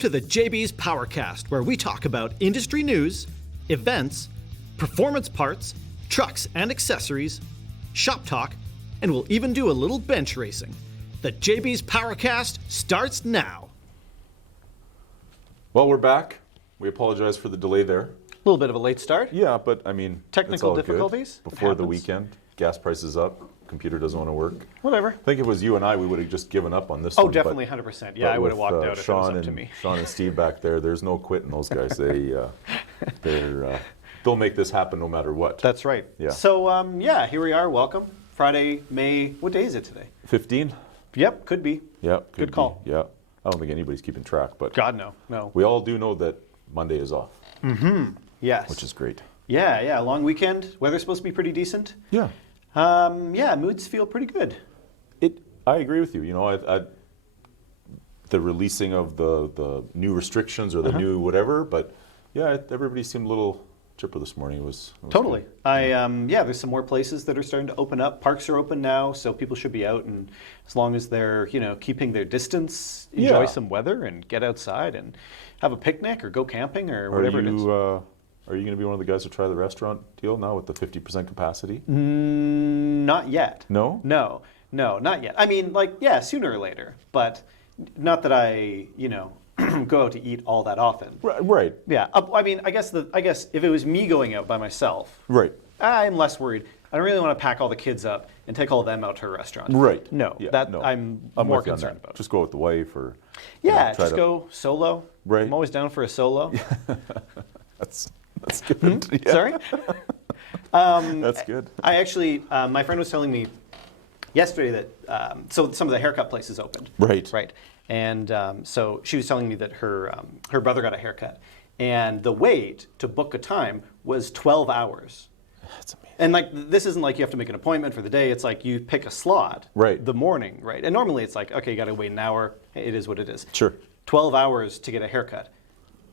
To the JB's Powercast, where we talk about industry news, events, performance parts, trucks and accessories, shop talk, and we'll even do a little bench racing. The JB's Powercast starts now. Well, we're back. We apologize for the delay there. A little bit of a late start. Yeah, but I mean, technical it's all difficulties good. Before the weekend, gas prices up, computer doesn't want to work. Whatever. I think if it was you and I, we would have just given up on this one. Oh, definitely, 100%. Yeah, I would have walked out if Shawn it was up to me. Shawn and Steve back there, there's no quitting those guys. They'll make this happen no matter what. That's right. Yeah. So, here we are. Welcome. Friday, May, what day is it today? 15? Yep, could be. Yep. Good call. Yeah. I don't think anybody's keeping track, but God, no. We all do know that Monday is off. Mm-hmm. Yes. Which is great. Yeah. Long weekend. Weather's supposed to be pretty decent. Yeah. Moods feel pretty good. I agree with you. You know, the releasing of the new restrictions or the new whatever, but yeah, everybody seemed a little chipper this morning. It was totally. Good. There's some more places that are starting to open up. Parks are open now, so people should be out, and as long as they're keeping their distance, enjoy some weather and get outside and have a picnic or go camping or whatever it is. Are you going to be one of the guys to try the restaurant deal now with the 50% capacity? Not yet. No? No, not yet. I mean, sooner or later, but not that I, go out to eat all that often. Right. Yeah. I mean, I guess if it was me going out by myself, right, I'm less worried. I don't really want to pack all the kids up and take all of them out to a restaurant. Right. No, yeah, I'm more concerned about. Just go with the wife or just go solo. Right. I'm always down for a solo. That's good. Yeah. Sorry? That's good. I actually, my friend was telling me yesterday that, so some of the haircut places opened. Right. And so she was telling me that her brother got a haircut. And the wait to book a time was 12 hours. That's amazing. And this isn't like you have to make an appointment for the day. It's like you pick a slot the morning, right? And normally it's like, okay, you got to wait an hour. It is what it is. Sure. 12 hours to get a haircut.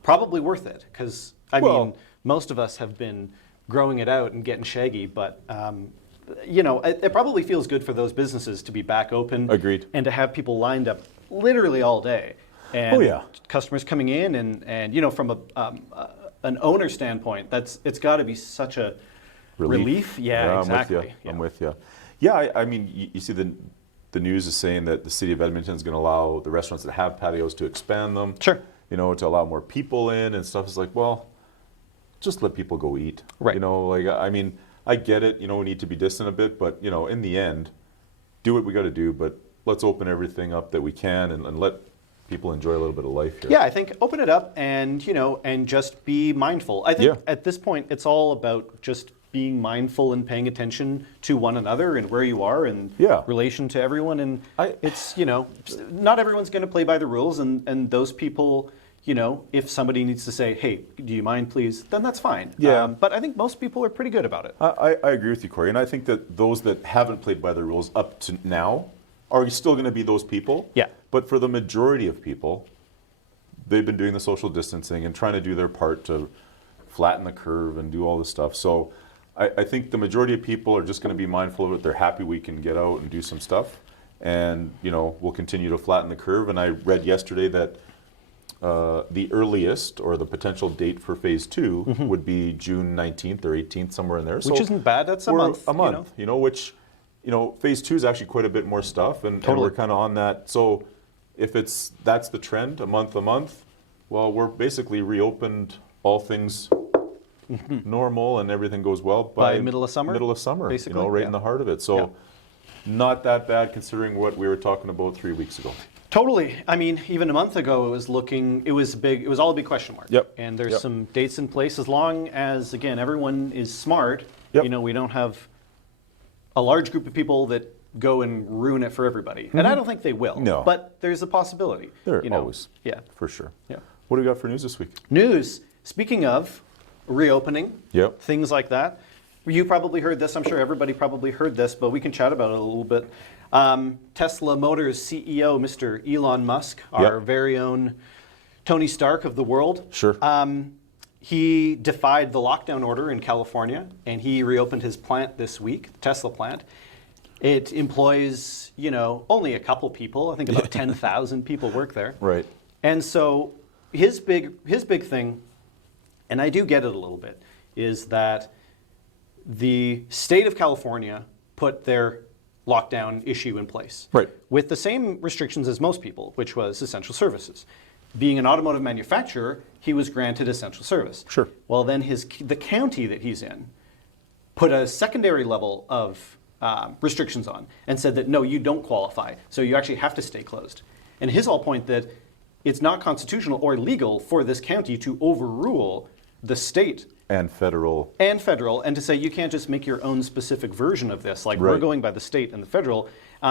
Probably worth it because, I mean, most of us have been growing it out and getting shaggy, but it probably feels good for those businesses to be back open. Agreed. And to have people lined up literally all day. And customers coming in and from an owner standpoint, it's got to be such a relief. Yeah, exactly. I'm with you. Yeah, I mean, you see the news is saying that the city of Edmonton is going to allow the restaurants that have patios to expand them. Sure. To allow more people in and stuff. It's like, well, just let people go eat. Right. I mean, I get it. We need to be distant a bit, but in the end, do what we got to do. But let's open everything up that we can and let people enjoy a little bit of life here. Yeah, I think open it up and and just be mindful. I think at this point, it's all about just being mindful and paying attention to one another and where you are and relation to everyone. And it's not everyone's going to play by the rules, and those people. If somebody needs to say, hey, do you mind, please, then that's fine. Yeah. But I think most people are pretty good about it. I agree with you, Corey. And I think that those that haven't played by the rules up to now are still going to be those people. Yeah. But for the majority of people, they've been doing the social distancing and trying to do their part to flatten the curve and do all this stuff. So I think the majority of people are just going to be mindful of it. They're happy we can get out and do some stuff. And, we'll continue to flatten the curve. And I read yesterday that the earliest or the potential date for phase 2 would be June 19th or 18th, somewhere in there. Which isn't bad. That's a month. A month, which, phase 2 is actually quite a bit more stuff, and we're kind of on that. So if that's the trend, a month, well, we're basically reopened all things normal and everything goes well by middle of summer. Basically, right in the heart of it. So not that bad considering what we were talking about 3 weeks ago. Totally. I mean, even a month ago, it was all a big question mark. Yep. And there's some dates in place as long as, again, everyone is smart. Yep. We don't have a large group of people that go and ruin it for everybody. And I don't think they will. No. But there's a possibility. There always. Yeah. For sure. Yeah. What do we got for news this week? News. Speaking of reopening, things like that. You probably heard this. I'm sure everybody probably heard this, but we can chat about it a little bit. Tesla Motors CEO, Mr. Elon Musk, our very own Tony Stark of the world. Sure. He defied the lockdown order in California, and he reopened his plant this week, the Tesla plant. It employs, only a couple people. I think about 10,000 people work there. Right. And so his big thing, and I do get it a little bit, is that the state of California put their lockdown issue in place. Right. With the same restrictions as most people, which was essential services. Being an automotive manufacturer, he was granted essential service. Sure. Well, then the county that he's in put a secondary level of restrictions on and said that, no, you don't qualify, so you actually have to stay closed. And his whole point that it's not constitutional or legal for this county to overrule the state and federal, and to say you can't just make your own specific version of this, like we're going by the state and the federal.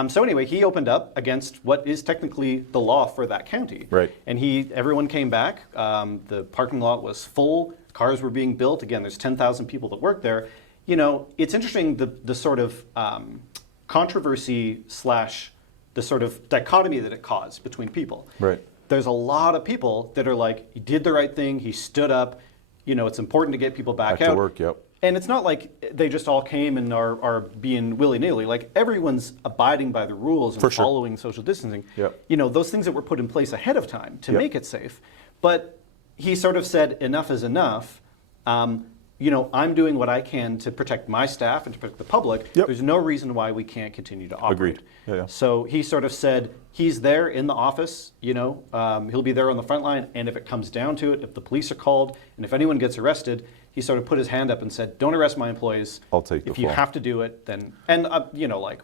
So anyway, he opened up against what is technically the law for that county. Right. And everyone came back. The parking lot was full. Cars were being built. Again, there's 10,000 people that work there. You know, it's interesting the sort of controversy / the sort of dichotomy that it caused between people. Right. There's a lot of people that are like, he did the right thing. He stood up. You know, it's important to get people back out. to work, yep. And it's not like they just all came and are being willy-nilly. Like, everyone's abiding by the rules and following social distancing. Yep. You know, those things that were put in place ahead of time to make it safe. But he sort of said, enough is enough. You know, I'm doing what I can to protect my staff and to protect the public. Yep. There's no reason why we can't continue to operate. Agreed. Yeah. So he sort of said he's there in the office, you know, he'll be there on the front line, and if it comes down to it, if the police are called, and if anyone gets arrested, he sort of put his hand up and said, don't arrest my employees. I'll take the If you fall. have to do it, then, and you know, like,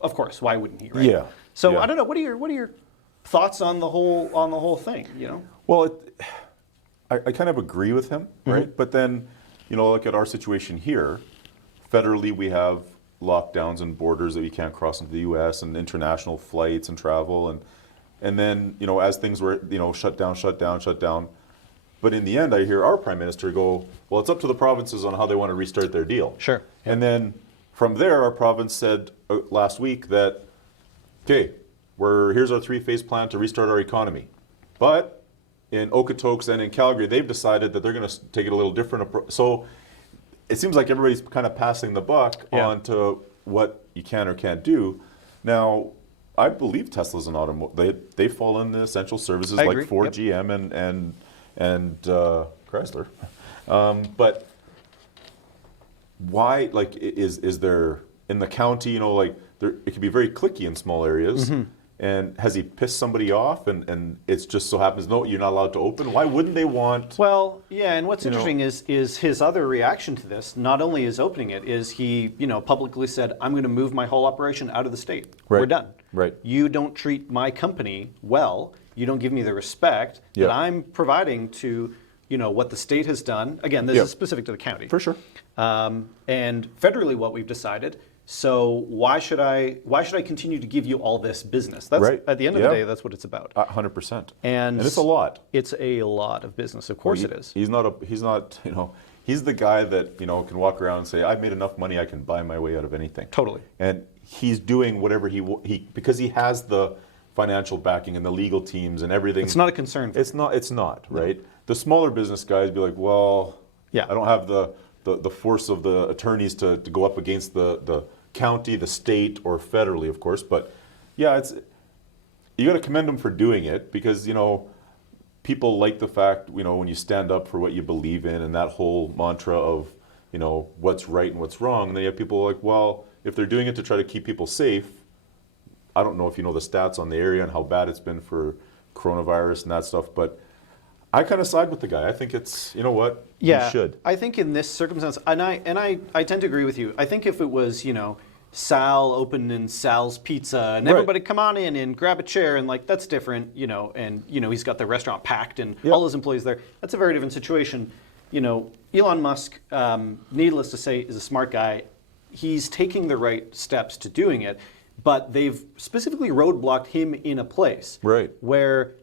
of course, why wouldn't he, right? Yeah. So Yeah. I don't know, what are your thoughts on the whole thing, you know? Well, I kind of agree with him, right? But then, you know, look at our situation here. Federally, we have lockdowns and borders that we can't cross into the U.S. and international flights and travel, and then, you know, as things were, you know, shut down. But in the end, I hear our prime minister go, well, it's up to the provinces on how they want to restart their deal. Sure. And then from there, our province said last week that, okay, here's our 3-phase plan to restart our economy. But in Okotoks and in Calgary, they've decided that they're going to take it a little different approach. So it seems like everybody's kind of passing the buck on to what you can or can't do. Now, I believe Tesla's an automotive. They fall in the essential services like Ford, GM, and Chrysler. But why? Like, is there in the county? You know, like it can be very cliquey in small areas. And has he pissed somebody off and it's just so happens, no, you're not allowed to open? Why wouldn't they want... Well, yeah, and what's interesting is his other reaction to this, not only is opening it, is he, you know, publicly said, I'm going to move my whole operation out of the state. Right. We're done. Right. You don't treat my company well. You don't give me the respect that I'm providing to, you know, what the state has done. Again, this is specific to the county. For sure. And federally what we've decided... So why should I continue to give you all this business? That's at the end of the day, that's what it's about. 100%. And it's a lot. It's a lot of business. Of course it is. He's not, you know, he's the guy that, you know, can walk around and say, I've made enough money, I can buy my way out of anything. Totally. And he's doing whatever because he has the financial backing and the legal teams and everything. It's not a concern for him. It's not, right? The smaller business guys be like, well, I don't have the force of the attorneys to go up against the county, the state, or federally, of course. But yeah, you got to commend them for doing it because, you know, people like the fact, you know, when you stand up for what you believe in and that whole mantra of, you know, what's right and what's wrong. And then you have people like, well, if they're doing it to try to keep people safe, I don't know if you know the stats on the area and how bad it's been for coronavirus and that stuff, but I kind of side with the guy. I think it's, you know what, you should. I think in this circumstance, and I tend to agree with you. I think if it was, you know, Sal opened in Sal's Pizza and everybody come on in and grab a chair and like that's different, you know, and you know he's got the restaurant packed and all his employees there. That's a very different situation. You know, Elon Musk, needless to say, is a smart guy. He's taking the right steps to doing it, but they've specifically roadblocked him in a place where,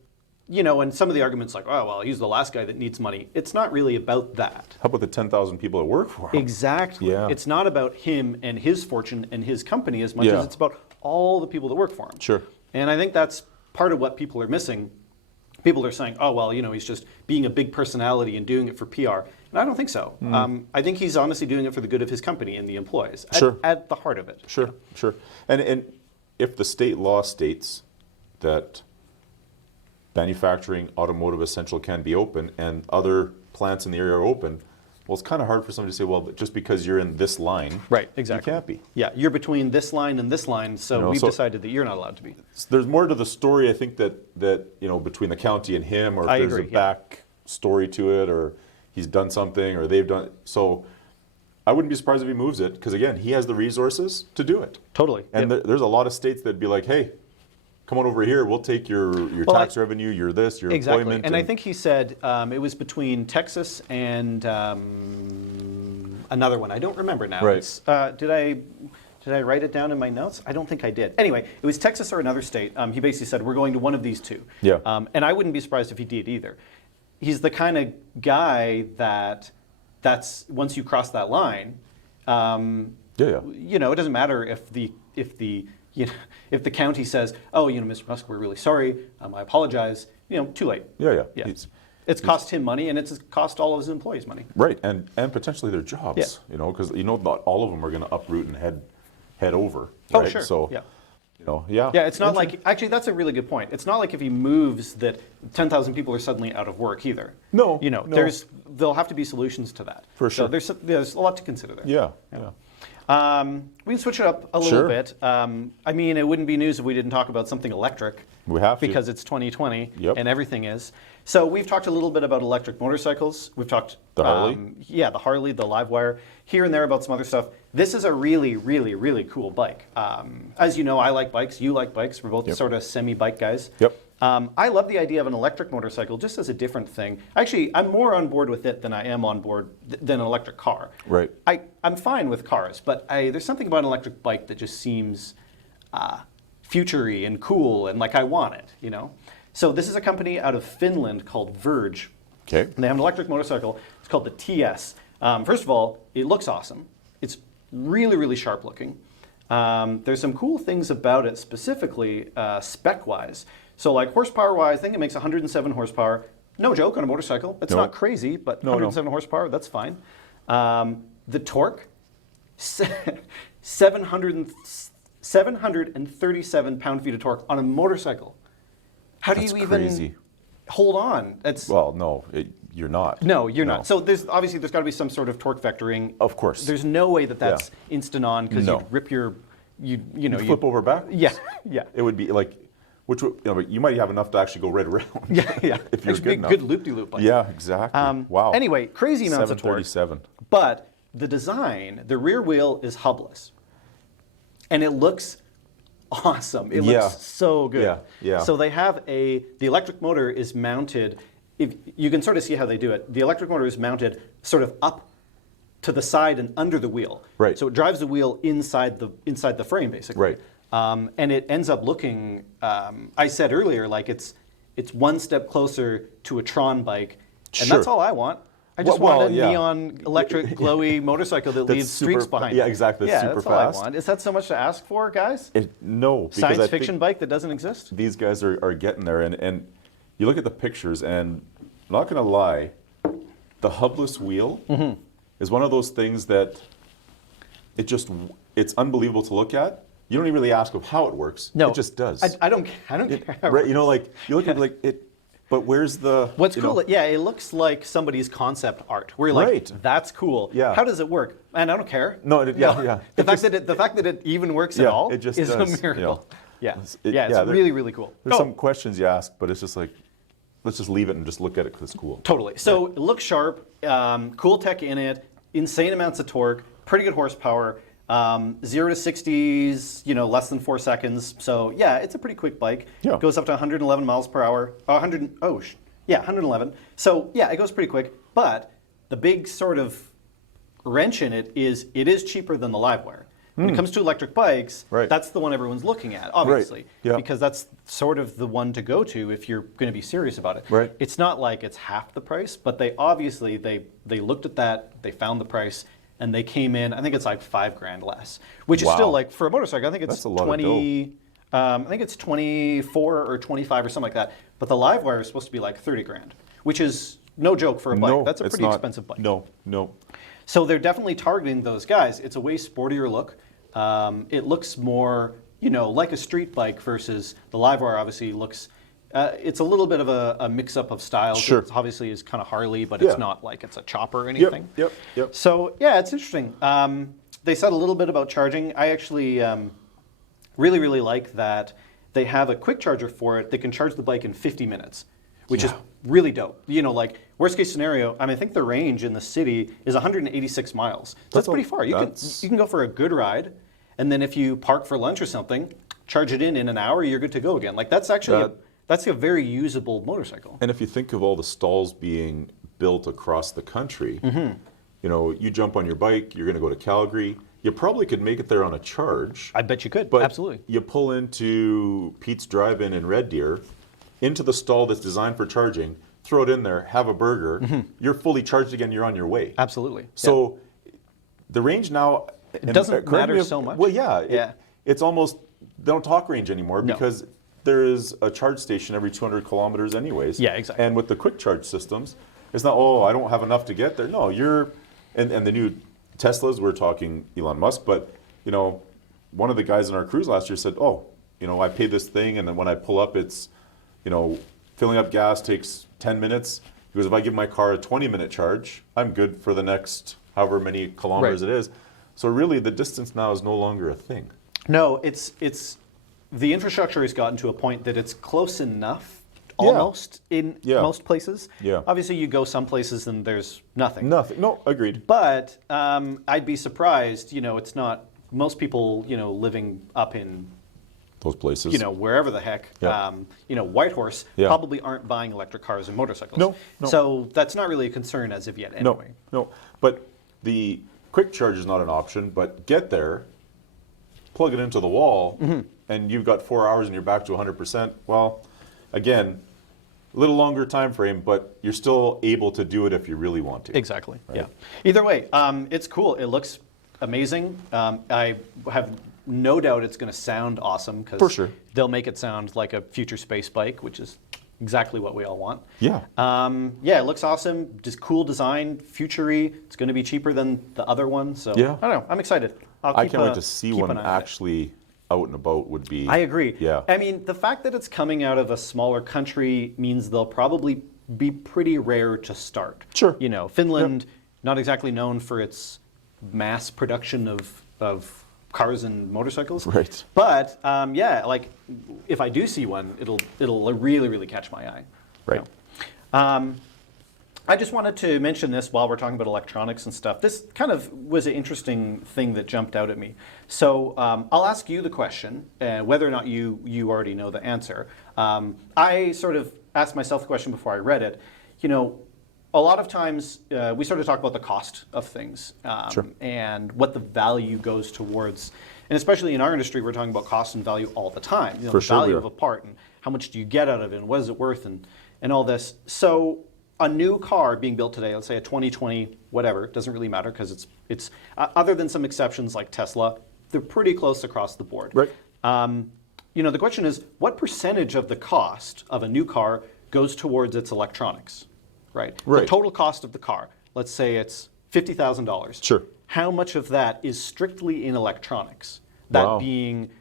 you know, and some of the arguments like, oh, well, he's the last guy that needs money. It's not really about that. How about the 10,000 people that work for him? Exactly. Yeah. It's not about him and his fortune and his company as much as it's about all the people that work for him. Sure. And I think that's part of what people are missing. People are saying, oh, well, you know, he's just being a big personality and doing it for PR. And I don't think so. I think he's honestly doing it for the good of his company and the employees at the heart of it. Sure. And if the state law states that manufacturing, automotive essential can be open, and other plants in the area are open, well, it's kind of hard for somebody to say, well, just because you're in this line, right, exactly. you can't be. Yeah, you're between this line and this line, so we've decided that you're not allowed to be. There's more to the story, I think, that between the county and him, or if there's a back story to it, or he's done something, or they've done. So I wouldn't be surprised if he moves it, because again, he has the resources to do it. Totally. And there's a lot of states that'd be like, hey, come on over here, we'll take your tax revenue, your employment. And I think he said it was between Texas and another one. I don't remember now. Right. Did I write it down in my notes? I don't think I did. Anyway, it was Texas or another state. He basically said, we're going to one of these two. Yeah. And I wouldn't be surprised if he did either. He's the kind of guy that's once you cross that line, it doesn't matter if the county says, oh, Mr. Musk, we're really sorry, I apologize, too late. Yeah. It's cost him money, and it's cost all of his employees money. Right, and potentially their jobs, because not all of them are going to uproot and head over. Right? Oh, sure. So, yeah. Yeah, it's not like, actually, that's a really good point. It's not like if he moves that 10,000 people are suddenly out of work either. No. There'll have to be solutions to that. For sure. So there's a lot to consider there. Yeah. We can switch it up a little bit. It wouldn't be news if we didn't talk about something electric. We have to. Because it's 2020 and everything is. So we've talked a little bit about electric motorcycles. We've talked the Harley? The Harley, the LiveWire, here and there about some other stuff. This is a really, really, really cool bike. As you know, I like bikes. You like bikes. We're both sort of semi-bike guys. Yep. I love the idea of an electric motorcycle just as a different thing. Actually, I'm more on board with it than I am on board than an electric car. Right. I'm fine with cars, but there's something about an electric bike that just seems future-y and cool, and like I want it, So this is a company out of Finland called Verge. Okay. And they have an electric motorcycle. It's called the TS. First of all, it looks awesome. It's really, really sharp looking. There's some cool things about it, specifically spec-wise. So like horsepower-wise, I think it makes 107 horsepower. No joke on a motorcycle. It's not crazy, but 107 horsepower, that's fine. The torque, 737 pound-feet of torque on a motorcycle. How do you even hold on? You're not. No, you're not. So there's got to be some sort of torque vectoring. Of course. There's no way that's instant on, because you'd rip you flip over back. Yeah. It would be like, you might have enough to actually go right around. Yeah. If you're good enough. Good loop-de-loop. Yeah, exactly. Wow. Anyway, crazy amounts of torque. 737. But the design, the rear wheel is hubless, and it looks awesome. It looks so good. Yeah. So they have the electric motor is mounted. If you can sort of see how they do it. The electric motor is mounted sort of up to the side and under the wheel. Right. So it drives the wheel inside the frame, basically. Right. And it ends up looking, I said earlier, like it's one step closer to a Tron bike, and that's all I want. I just want a neon, electric, glowy motorcycle that leaves streaks behind. Yeah, exactly. Yeah, super that's fast. all I want. Is that so much to ask for, guys? No. Science fiction bike that doesn't exist? These guys are getting there, and you look at the pictures, and I'm not going to lie, the hubless wheel is one of those things that it's unbelievable to look at. You don't even really ask of how it works. No, it just does. I don't care. Right? You look at it like it. But where's the? What's cool? It looks like somebody's concept art. Where you're like, that's cool. Yeah. How does it work? Man, I don't care. No. The fact that it even works at all is a miracle. It's really, really cool. There's some questions you ask, but it's just like, let's just leave it and just look at it because it's cool. Totally. So it looks sharp, cool tech in it, insane amounts of torque, pretty good horsepower. 0 to 60s, less than 4 seconds. So yeah, it's a pretty quick bike. Yeah. It goes up to 111 miles per hour. 111. So yeah, it goes pretty quick. But the big sort of wrench in it is cheaper than the LiveWire. When it comes to electric bikes, that's the one everyone's looking at, obviously, because that's sort of the one to go to if you're going to be serious about it. Right. It's not like it's half the price, but they obviously they looked at that, they found the price. And they came in, I think it's like $5,000 less, which is still like for a motorcycle. I think it's 20. I think it's 24 or 25 or something like that. But the LiveWire is supposed to be like $30,000, which is no joke for a bike. No, that's a pretty expensive bike. No. So they're definitely targeting those guys. It's a way sportier look. It looks more, like a street bike versus the LiveWire. Obviously looks it's a little bit of a mix-up of styles. Sure. It obviously is kind of Harley, but Yeah. it's not like it's a chopper or anything. Yep. So yeah, it's interesting. They said a little bit about charging. I actually really, really like that they have a quick charger for it. They can charge the bike in 50 minutes, which is really dope. Like worst case scenario, I think the range in the city is 186 miles. So that's pretty far. You can go for a good ride, and then if you park for lunch or something, charge it in an hour, you're good to go again. Like that's actually that's a very usable motorcycle. And if you think of all the stalls being built across the country, you jump on your bike, you're going to go to Calgary. You probably could make it there on a charge. I bet you could. But absolutely. You pull into Pete's Drive-In in Red Deer, into the stall that's designed for charging, throw it in there, have a burger, you're fully charged again, you're on your way. Absolutely. So the range now... It doesn't matter so much. Well, it's almost... They don't talk range anymore because there is a charge station every 200 kilometers anyways. Yeah, exactly. And with the quick charge systems, it's not, I don't have enough to get there. No, you're... And the new Teslas, we're talking Elon Musk, but, one of the guys in our cruise last year said, I pay this thing, and then when I pull up, it's, filling up gas takes 10 minutes. He goes, if I give my car a 20-minute charge, I'm good for the next however many kilometers it is. So really, the distance now is no longer a thing. No, it's the infrastructure has gotten to a point that it's close enough, almost in most places. Yeah. Obviously, you go some places and there's nothing. Nothing. No, agreed. But I'd be surprised. It's not most people. Living up in those places. Wherever the heck. Whitehorse probably aren't buying electric cars and motorcycles. No. So that's not really a concern as of yet. Anyway. No. But the quick charge is not an option. But get there, plug it into the wall, and you've got 4 hours and you're back to 100%. Well, again, a little longer time frame, but you're still able to do it if you really want to. Exactly. Right? Yeah. Either way, it's cool. It looks amazing. I have no doubt it's going to sound awesome because they'll make it sound like a future space bike, which is exactly what we all want. Yeah. It looks awesome. Just cool design, future-y. It's going to be cheaper than the other one. So I don't know. I'm excited. I can't wait to see one actually out and about would be. I agree. Yeah. I mean, the fact that it's coming out of a smaller country means they'll probably be pretty rare to start. Sure. Finland, not exactly known for its mass production of cars and motorcycles. Right. But like if I do see one, it'll really, really catch my eye. Right. I just wanted to mention this while we're talking about electronics and stuff. This kind of was an interesting thing that jumped out at me. So I'll ask you the question, whether or not you already know the answer. I sort of asked myself the question before I read it. A lot of times we sort of talk about the cost of things and what the value goes towards. And especially in our industry, we're talking about cost and value all the time. The value of a part and how much do you get out of it and what is it worth and all this. So a new car being built today, let's say a 2020 whatever, doesn't really matter because it's other than some exceptions like Tesla, they're pretty close across the board. Right. The question is, what percentage of the cost of a new car goes towards its electronics? Right. The total cost of the car, let's say it's $50,000. Sure. How much of that is strictly in electronics? That being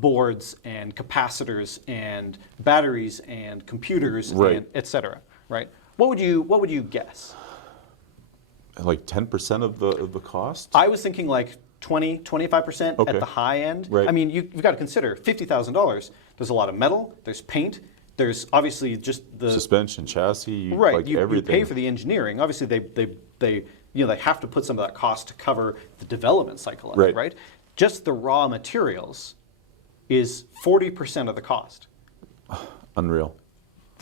boards and capacitors and batteries and computers and et cetera. Right. What would you guess? Like 10% of the cost? I was thinking like 20, 25% at the high end. Right. I mean, you've got to consider $50,000. There's a lot of metal. There's paint. There's obviously just the suspension, chassis, you everything. You pay for the engineering. Obviously, they have to put some of that cost to cover the development cycle of it, right? Just the raw materials is 40% of the cost. Unreal.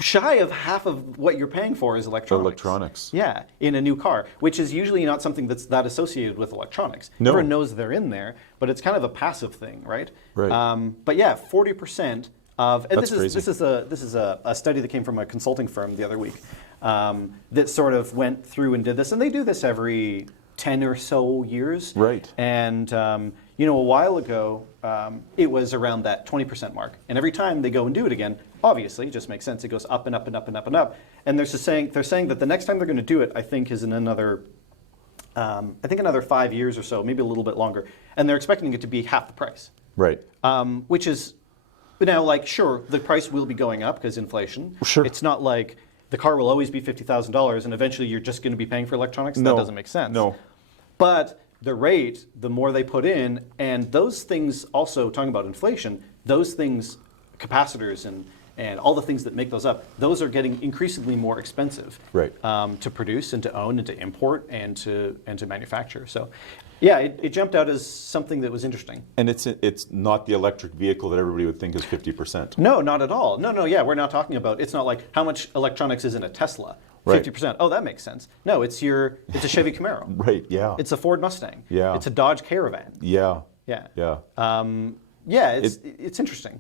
Shy of half of what you're paying for is electronics. Yeah, in a new car, which is usually not something that's that associated with electronics. No. Everyone knows they're in there, but it's kind of a passive thing, right? Right. But yeah, 40% of and That's crazy. this is a study that came from a consulting firm the other week that sort of went through and did this, and they do this every 10 or so years. Right. And a while ago, it was around that 20% mark. And every time they go and do it again, obviously, it just makes sense. It goes up and up and up and up and up. And they're saying that the next time they're going to do it, I think, is in another 5 years or so, maybe a little bit longer. And they're expecting it to be half the price. Right. Which is But now, like, sure, the price will be going up because inflation. Sure. It's not like the car will always be $50,000 and eventually you're just going to be paying for electronics. No. That doesn't make sense. No. But the rate, the more they put in, and those things also, talking about inflation, those things, capacitors and all the things that make those up, those are getting increasingly more expensive to produce and to own and to import and to manufacture. So yeah, it jumped out as something that was interesting. And it's not the electric vehicle that everybody would think is 50%. No, not at all. No, yeah, we're not talking about, it's not like how much electronics is in a Tesla. 50%. Oh, that makes sense. No, it's a Chevy Camaro. Right, yeah. It's a Ford Mustang. Yeah. It's a Dodge Caravan. Yeah. Yeah. Yeah. It's interesting.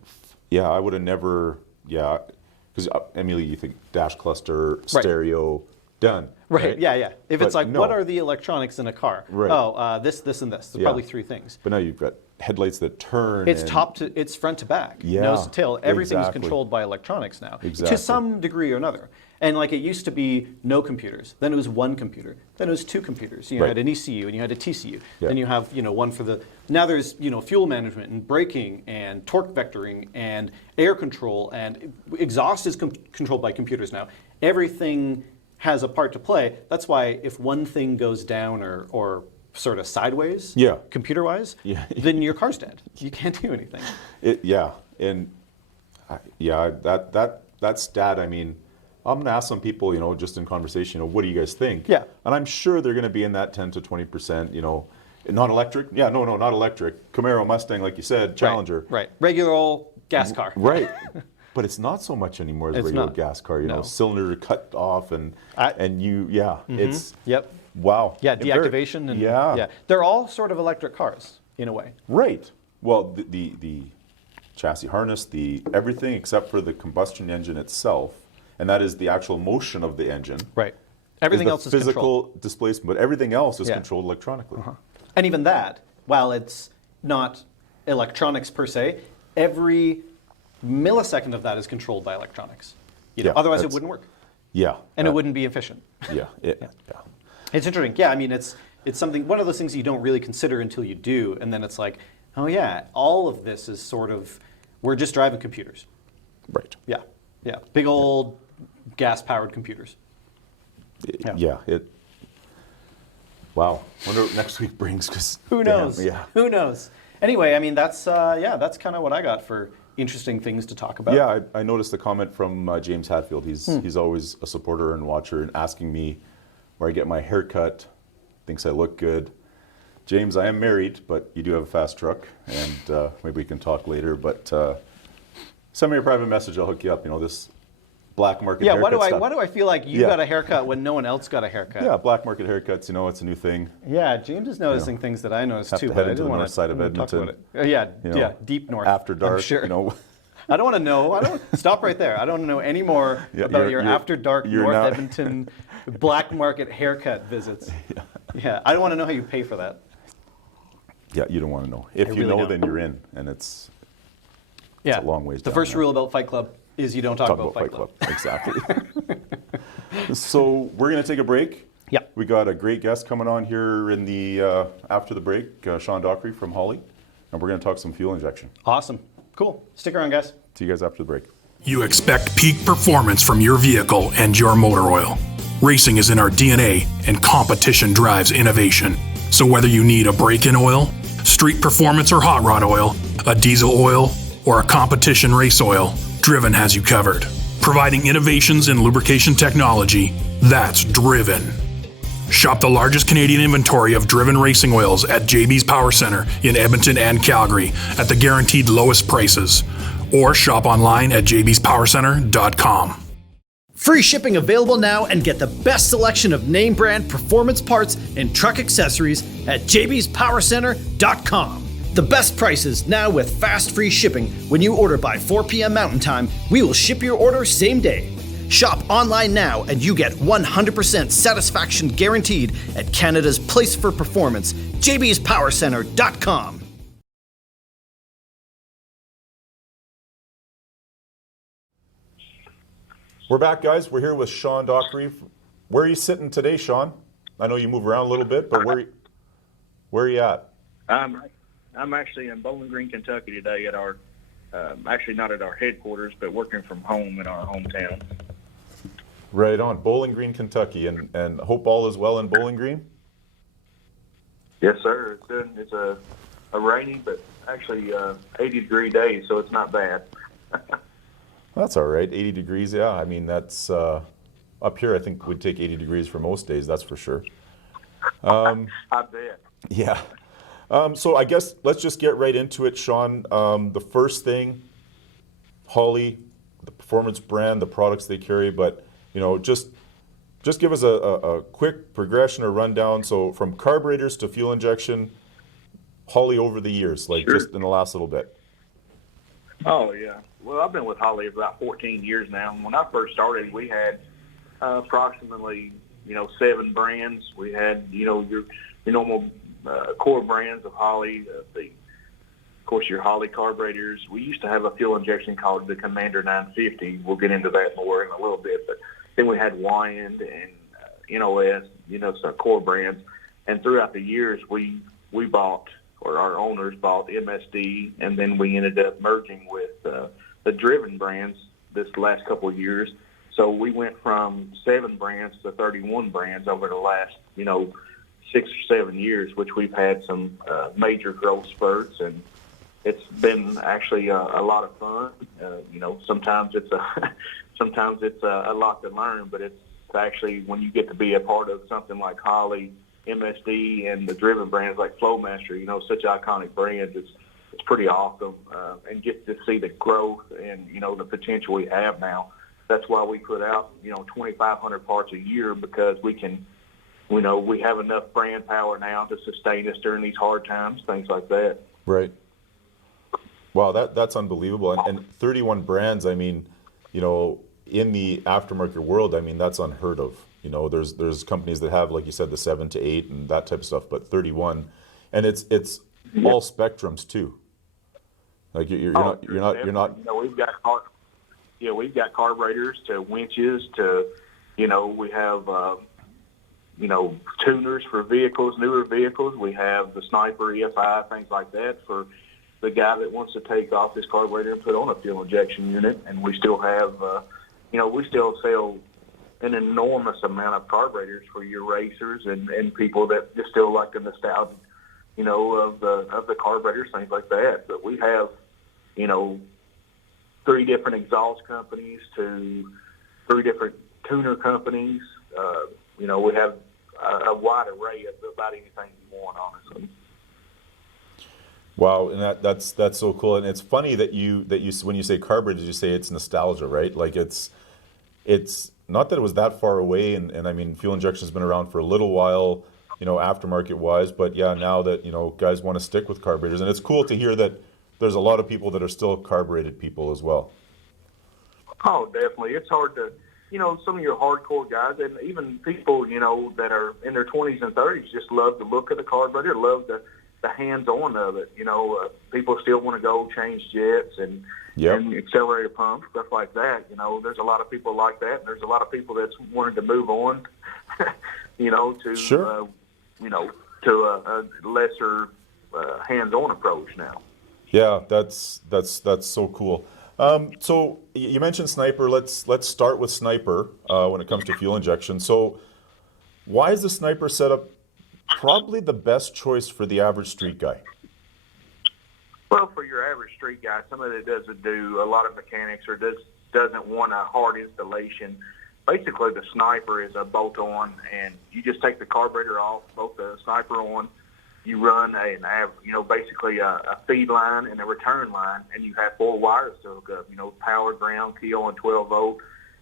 Yeah, I would have never, because Emily, you think dash cluster, stereo, done. Right, yeah. If But it's like, no. what are the electronics in a car? Right. Oh, this, and this. There's probably 3 things. But now you've got headlights that turn. It's it's front to back, nose to tail. Everything's controlled by electronics now, to some degree or another. And like it used to be no computers, then it was 1 computer, then it was 2 computers. You had an ECU and you had a TCU. Then you have one for the. Now there's fuel management and braking and torque vectoring and air control and exhaust is controlled by computers now. Everything has a part to play. That's why if one thing goes down or sort of sideways, computer-wise, then your car's dead. You can't do anything. That stat. I mean, I'm going to ask some people, just in conversation, what do you guys think? Yeah. And I'm sure they're going to be in that 10 to 20%. Not electric. Yeah, no, not electric. Camaro, Mustang, like you said, Challenger. Right. Regular old gas car. Right. But it's not so much anymore as a regular gas car. Cylinder cut off it's wow. Yeah, deactivation and they're all sort of electric cars in a way. Right. Well, the chassis harness, everything except for the combustion engine itself, and that is the actual motion of the engine. Right. Everything else is physical displacement, but everything else is controlled electronically. And even that, while it's not electronics per se, every millisecond of that is controlled by electronics. Otherwise, it wouldn't work. Yeah. And it wouldn't be efficient. It's interesting. Yeah, I mean, it's something. One of those things you don't really consider until you do, and then it's like, oh yeah, all of this is sort of, we're just driving computers. Right. Yeah. Big old gas-powered computers. Wow. Wonder what next week brings. Cause who knows? Who knows? Anyway, I mean, that's kind of what I got for interesting things to talk about. Yeah, I noticed a comment from James Hatfield. He's always a supporter and watcher and asking me where I get my hair cut, thinks I look good. James, I am married, but you do have a fast truck, and maybe we can talk later. But send me a private message, I'll hook you up. This black market haircut stuff. Why do I feel like you got a haircut when no one else got a haircut? Yeah, black market haircuts, it's a new thing. Yeah, James is noticing things that I noticed have too. To head but into I the didn't north side of Edmonton. Talk about it. Deep north. After dark, I'm sure. I don't want to know. Stop right there. I don't want to know any more about your after dark North Edmonton black market haircut visits. Yeah, I don't want to know how you pay for that. Yeah, you don't want to know. If you know, then you're in, and it's a long ways down. The first rule about Fight Club is you don't talk about Fight Club. Exactly. So we're going to take a break. Yeah. We got a great guest coming on here in the after the break, Shawn Dockery from Holley, and we're going to talk some fuel injection. Awesome. Cool. Stick around, guys. See you guys after the break. You expect peak performance from your vehicle and your motor oil. Racing is in our DNA, and competition drives innovation. So whether you need a break-in oil, street performance or hot rod oil, a diesel oil, or a competition race oil, Driven has you covered. Providing innovations in lubrication technology, that's Driven. Shop the largest Canadian inventory of Driven racing oils at JB's Power Center in Edmonton and Calgary at the guaranteed lowest prices. Or shop online at jbspowercenter.com. Free shipping available now, and get the best selection of name brand performance parts and truck accessories at jbspowercenter.com. The best prices now with fast free shipping. When you order by 4 p.m. Mountain Time, we will ship your order same day. Shop online now and you get 100% satisfaction guaranteed at Canada's place for performance, jbspowercenter.com. We're back, guys. We're here with Shawn Dockery. Where are you sitting today, Shawn? I know you move around a little bit, but where are you at? I'm actually in Bowling Green, Kentucky today at our actually not at our headquarters, but working from home in our hometown. Right on. Bowling Green, Kentucky, and hope all is well in Bowling Green? Yes, sir. It's good. It's a rainy, but actually 80-degree day, so it's not bad. That's all right. 80 degrees, yeah. I mean, that's up here, I think would take 80 degrees for most days, that's for sure. I bet. Yeah. So I guess let's just get right into it, Shawn. The first thing, Holley, the performance brand, the products they carry, but just give us a quick progression or rundown. So from carburetors to fuel injection, Holley over the years, like Sure. just in the last little bit. Oh, yeah. Well, I've been with Holley for about 14 years now. And when I first started, we had approximately, 7 brands. We had, your normal core brands of Holley, of course, your Holley carburetors. We used to have a fuel injection called the Commander 950. We'll get into that more in a little bit. But then we had Wyand and NOS, some core brands. And throughout the years, we bought, or our owners bought MSD, and then we ended up merging with the Driven brands this last couple of years. So we went from 7 brands to 31 brands over the last, 6 or 7 years, which we've had some major growth spurts, and it's been actually a lot of fun. Sometimes it's a lot to learn, but it's actually when you get to be a part of something like Holley, MSD, and the Driven brands like Flowmaster, such iconic brands. It's pretty awesome, and get to see the growth and the potential we have now. That's why we put out 2,500 parts a year, because we can, we have enough brand power now to sustain us during these hard times, things like that. Right. Wow, that's unbelievable. And 31 brands, I mean, in the aftermarket world, I mean, that's unheard of. There's companies that have, like you said, the 7 to 8 and that type of stuff, but 31, and it's all spectrums too. Like you're not. We've got carburetors to winches to, we have tuners for vehicles, newer vehicles. We have the Sniper EFI, things like that for the guy that wants to take off his carburetor and put on a fuel injection unit. And we still have, we still sell an enormous amount of carburetors for your racers and people that just still like the nostalgia, of the carburetors, things like that. But we have, 3 different exhaust companies to 3 different tuner companies. We have a wide array of about anything you want, honestly. Wow, and that's so cool. And it's funny that you when you say carburetors, you say it's nostalgia, right? Like it's not that it was that far away, and I mean, fuel injection has been around for a little while, aftermarket wise, but yeah, now that guys want to stick with carburetors, and it's cool to hear that there's a lot of people that are still carbureted people as well. Oh, definitely. It's hard to, some of your hardcore guys, and even people, that are in their 20s and 30s just love the look of the carburetor, love the hands-on of it. People still want to go change jets and accelerator pumps, stuff like that. There's a lot of people like that, and there's a lot of people that's wanted to move on, to, sure. To a lesser hands-on approach now. Yeah, that's so cool. So you mentioned Sniper. Let's start with Sniper when it comes to fuel injection. So why is the Sniper setup probably the best choice for the average street guy? Well, for your average street guy, somebody that doesn't do a lot of mechanics or doesn't want a hard installation, basically the Sniper is a bolt-on, and you just take the carburetor off, bolt the Sniper on. You run basically a feed line and a return line, and you have 4 wires to hook up, power, ground, kilo, and 12 volt,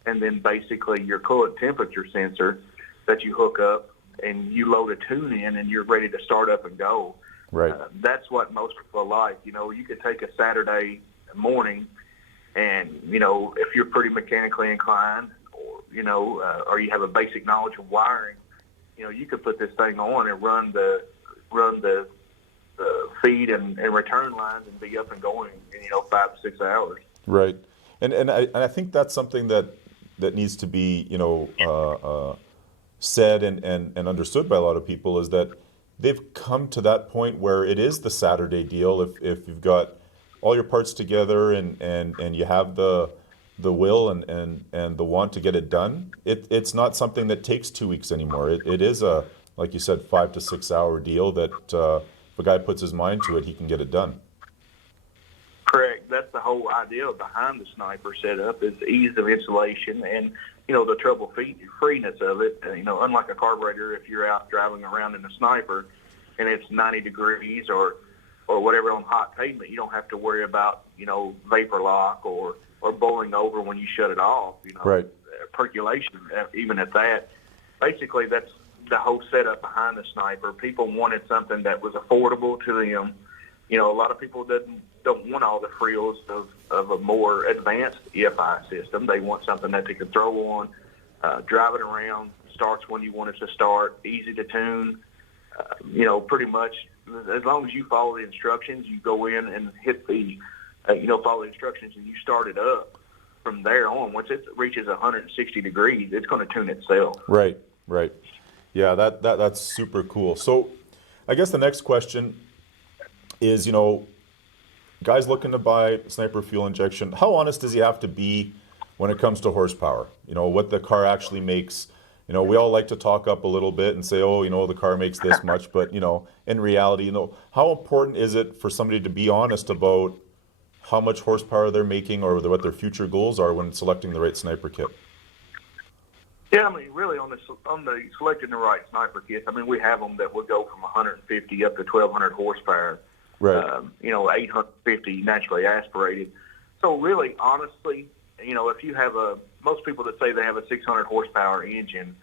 and then basically your coolant temperature sensor that you hook up, and you load a tune in, and you're ready to start up and go. Right. That's what most people like. You could take a Saturday morning, and if you're pretty mechanically inclined, or you have a basic knowledge of wiring, you could put this thing on and run the feed and return lines and be up and going in 5 to 6 hours. Right, and I think that's something that needs to be said and understood by a lot of people, is that they've come to that point where it is the Saturday deal if you've got all your parts together and you have the will and the want to get it done, it's not something that takes 2 weeks anymore. It is a, like you said, 5 to 6 hour deal that if a guy puts his mind to it, he can get it done. Correct. That's the whole idea behind the sniper setup is ease of installation and, the trouble-freeness of it. Unlike a carburetor, if you're out driving around in a sniper and it's 90 degrees or whatever on hot pavement, you don't have to worry about, vapor lock or bowling over when you shut it off, Right. Percolation, even at that. Basically, that's the whole setup behind the sniper. People wanted something that was affordable to them. A lot of people don't want all the frills of a more advanced EFI system. They want something that they can throw on, drive it around, starts when you want it to start, easy to tune. Pretty much as long as you follow the instructions, you go in and hit the, follow the instructions and you start it up. From there on, once it reaches 160 degrees, it's going to tune itself. Right. Yeah, that's super cool. So I guess the next question is, guys looking to buy sniper fuel injection, how honest does he have to be when it comes to horsepower? What the car actually makes. We all like to talk up a little bit and say, oh, the car makes this much, but, in reality, how important is it for somebody to be honest about how much horsepower they're making or what their future goals are when selecting the right sniper kit? Yeah, really on the selecting the right sniper kit, we have them that will go from 150 up to 1,200 horsepower. Right. 850 naturally aspirated. So really, honestly, if you have most people that say they have a 600 horsepower engine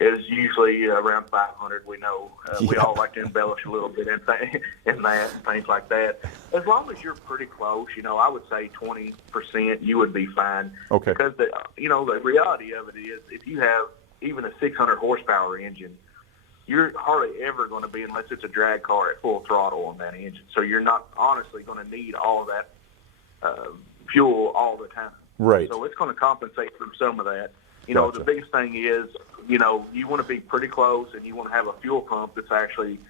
is usually around 500. We know we all like to embellish a little bit in that and things like that. As long as you're pretty close, I would say 20%, you would be fine. Okay. Because the reality of it is, if you have even a 600 horsepower engine, you're hardly ever going to be, unless it's a drag car, at full throttle on that engine. So you're not honestly going to need all that fuel all the time. Right. So it's going to compensate from some of that. Gotcha. The biggest thing is, you want to be pretty close, and you want to have a fuel pump that's actually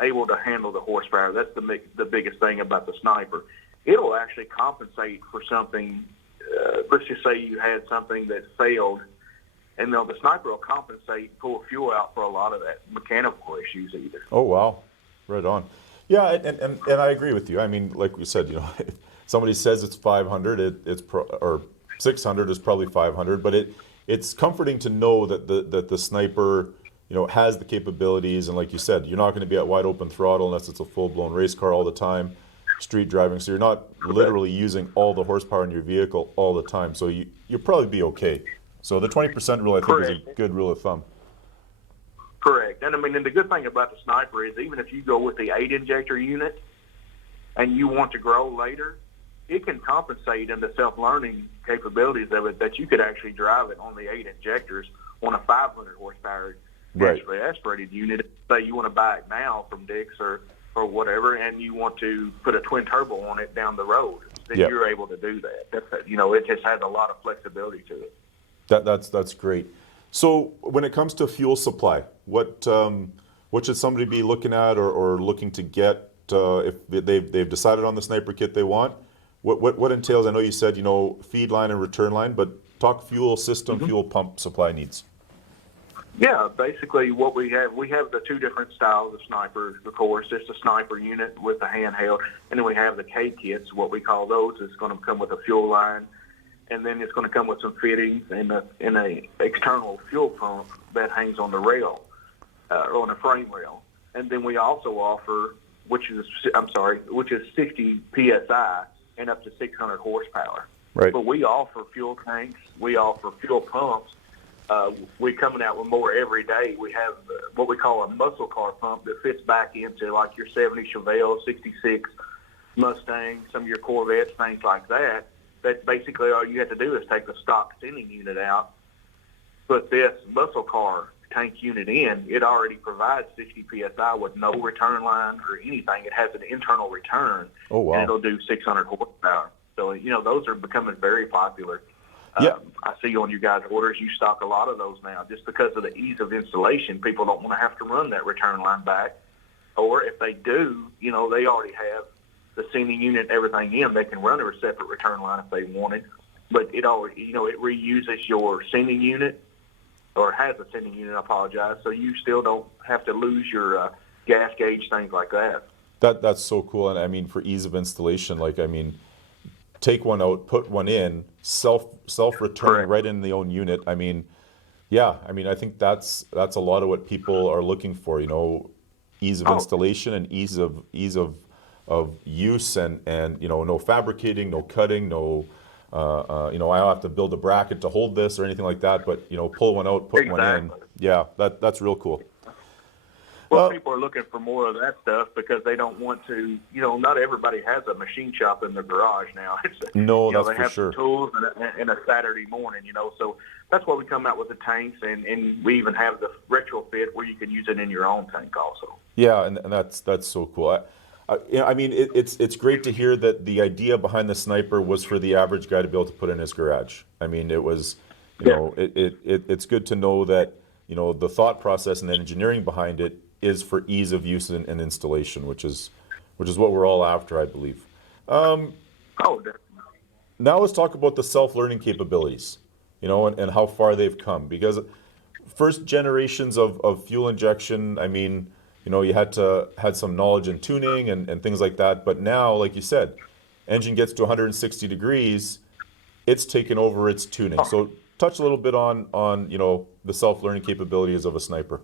able to handle the horsepower. That's the biggest thing about the sniper. It'll actually compensate for something. Let's just say you had something that failed, and the sniper will compensate, pull fuel out for a lot of that mechanical issues either. Oh, wow. Right on. Yeah, and I agree with you. Like we said, if somebody says it's 500, or 600 is probably 500, but it's comforting to know that the sniper, has the capabilities, and like you said, you're not going to be at wide open throttle unless it's a full-blown race car all the time, street driving, so you're not literally using all the horsepower in your vehicle all the time, so you'll probably be okay. So the 20% rule, I think, is a good rule of thumb. Correct. And the good thing about the sniper is, even if you go with the 8-injector unit and you want to grow later, it can compensate in the self-learning capabilities of it, that you could actually drive it on the 8 injectors on a 500 horsepower naturally aspirated unit. Say you want to buy it now from Dick's or whatever, and you want to put a twin turbo on it down the road, then you're able to do that. It just has a lot of flexibility to it. That's great. So when it comes to fuel supply, what should somebody be looking at or looking to get if they've decided on the sniper kit they want? What entails? I know you said feed line and return line, but talk fuel system, fuel pump supply needs. Yeah, basically what we have the two different styles of snipers. Of course, just a sniper unit with a handheld, and then we have the K kits, what we call those. It's going to come with a fuel line, and then it's going to come with some fittings and a external fuel pump that hangs on the rail, or on a frame rail. And then we also offer, which is 60 psi and up to 600 horsepower. Right. But we offer fuel tanks. We offer fuel pumps. We're coming out with more every day. We have what we call a muscle car pump that fits back into like your 70 Chevelle, 66 Mustang, some of your Corvettes, things like that. That basically all you have to do is take the stock sending unit out, put this muscle car tank unit in. It already provides 60 psi with no return line or anything. It has an internal return. Oh, wow. And it'll do 600 horsepower. So, those are becoming very popular. Yeah. I see on you guys' orders, you stock a lot of those now just because of the ease of installation. People don't want to have to run that return line back. Or if they do, they already have the sending unit, everything in, they can run a separate return line if they wanted. But it always, it reuses your sending unit, or has a sending unit, I apologize, so you still don't have to lose your gas gauge, things like that. That's so cool. And I mean, for ease of installation, take one out, put one in, self-return right in the own unit. I mean, I think that's a lot of what people are looking for, ease of installation and ease of use, and no fabricating, no cutting, no I don't have to build a bracket to hold this or anything like that, but pull one out, put one in. Yeah, that's real cool. Well, people are looking for more of that stuff because they don't want to, not everybody has a machine shop in their garage now. No, that's they for have sure. Some tools and a Saturday morning, so that's why we come out with the tanks, and we even have the retrofit where you can use it in your own tank also. Yeah, and that's so cool. It's great to hear that the idea behind the Sniper was for the average guy to be able to put in his garage. I mean, it was, it's good to know that, the thought process and the engineering behind it is for ease of use and installation, which is what we're all after, I believe. Definitely. Now let's talk about the self-learning capabilities, and how far they've come. Because first generations of fuel injection, I mean, you had some knowledge in tuning and things like that. But now, like you said, engine gets to 160 degrees, it's taken over its tuning. So touch a little bit on the self-learning capabilities of a Sniper.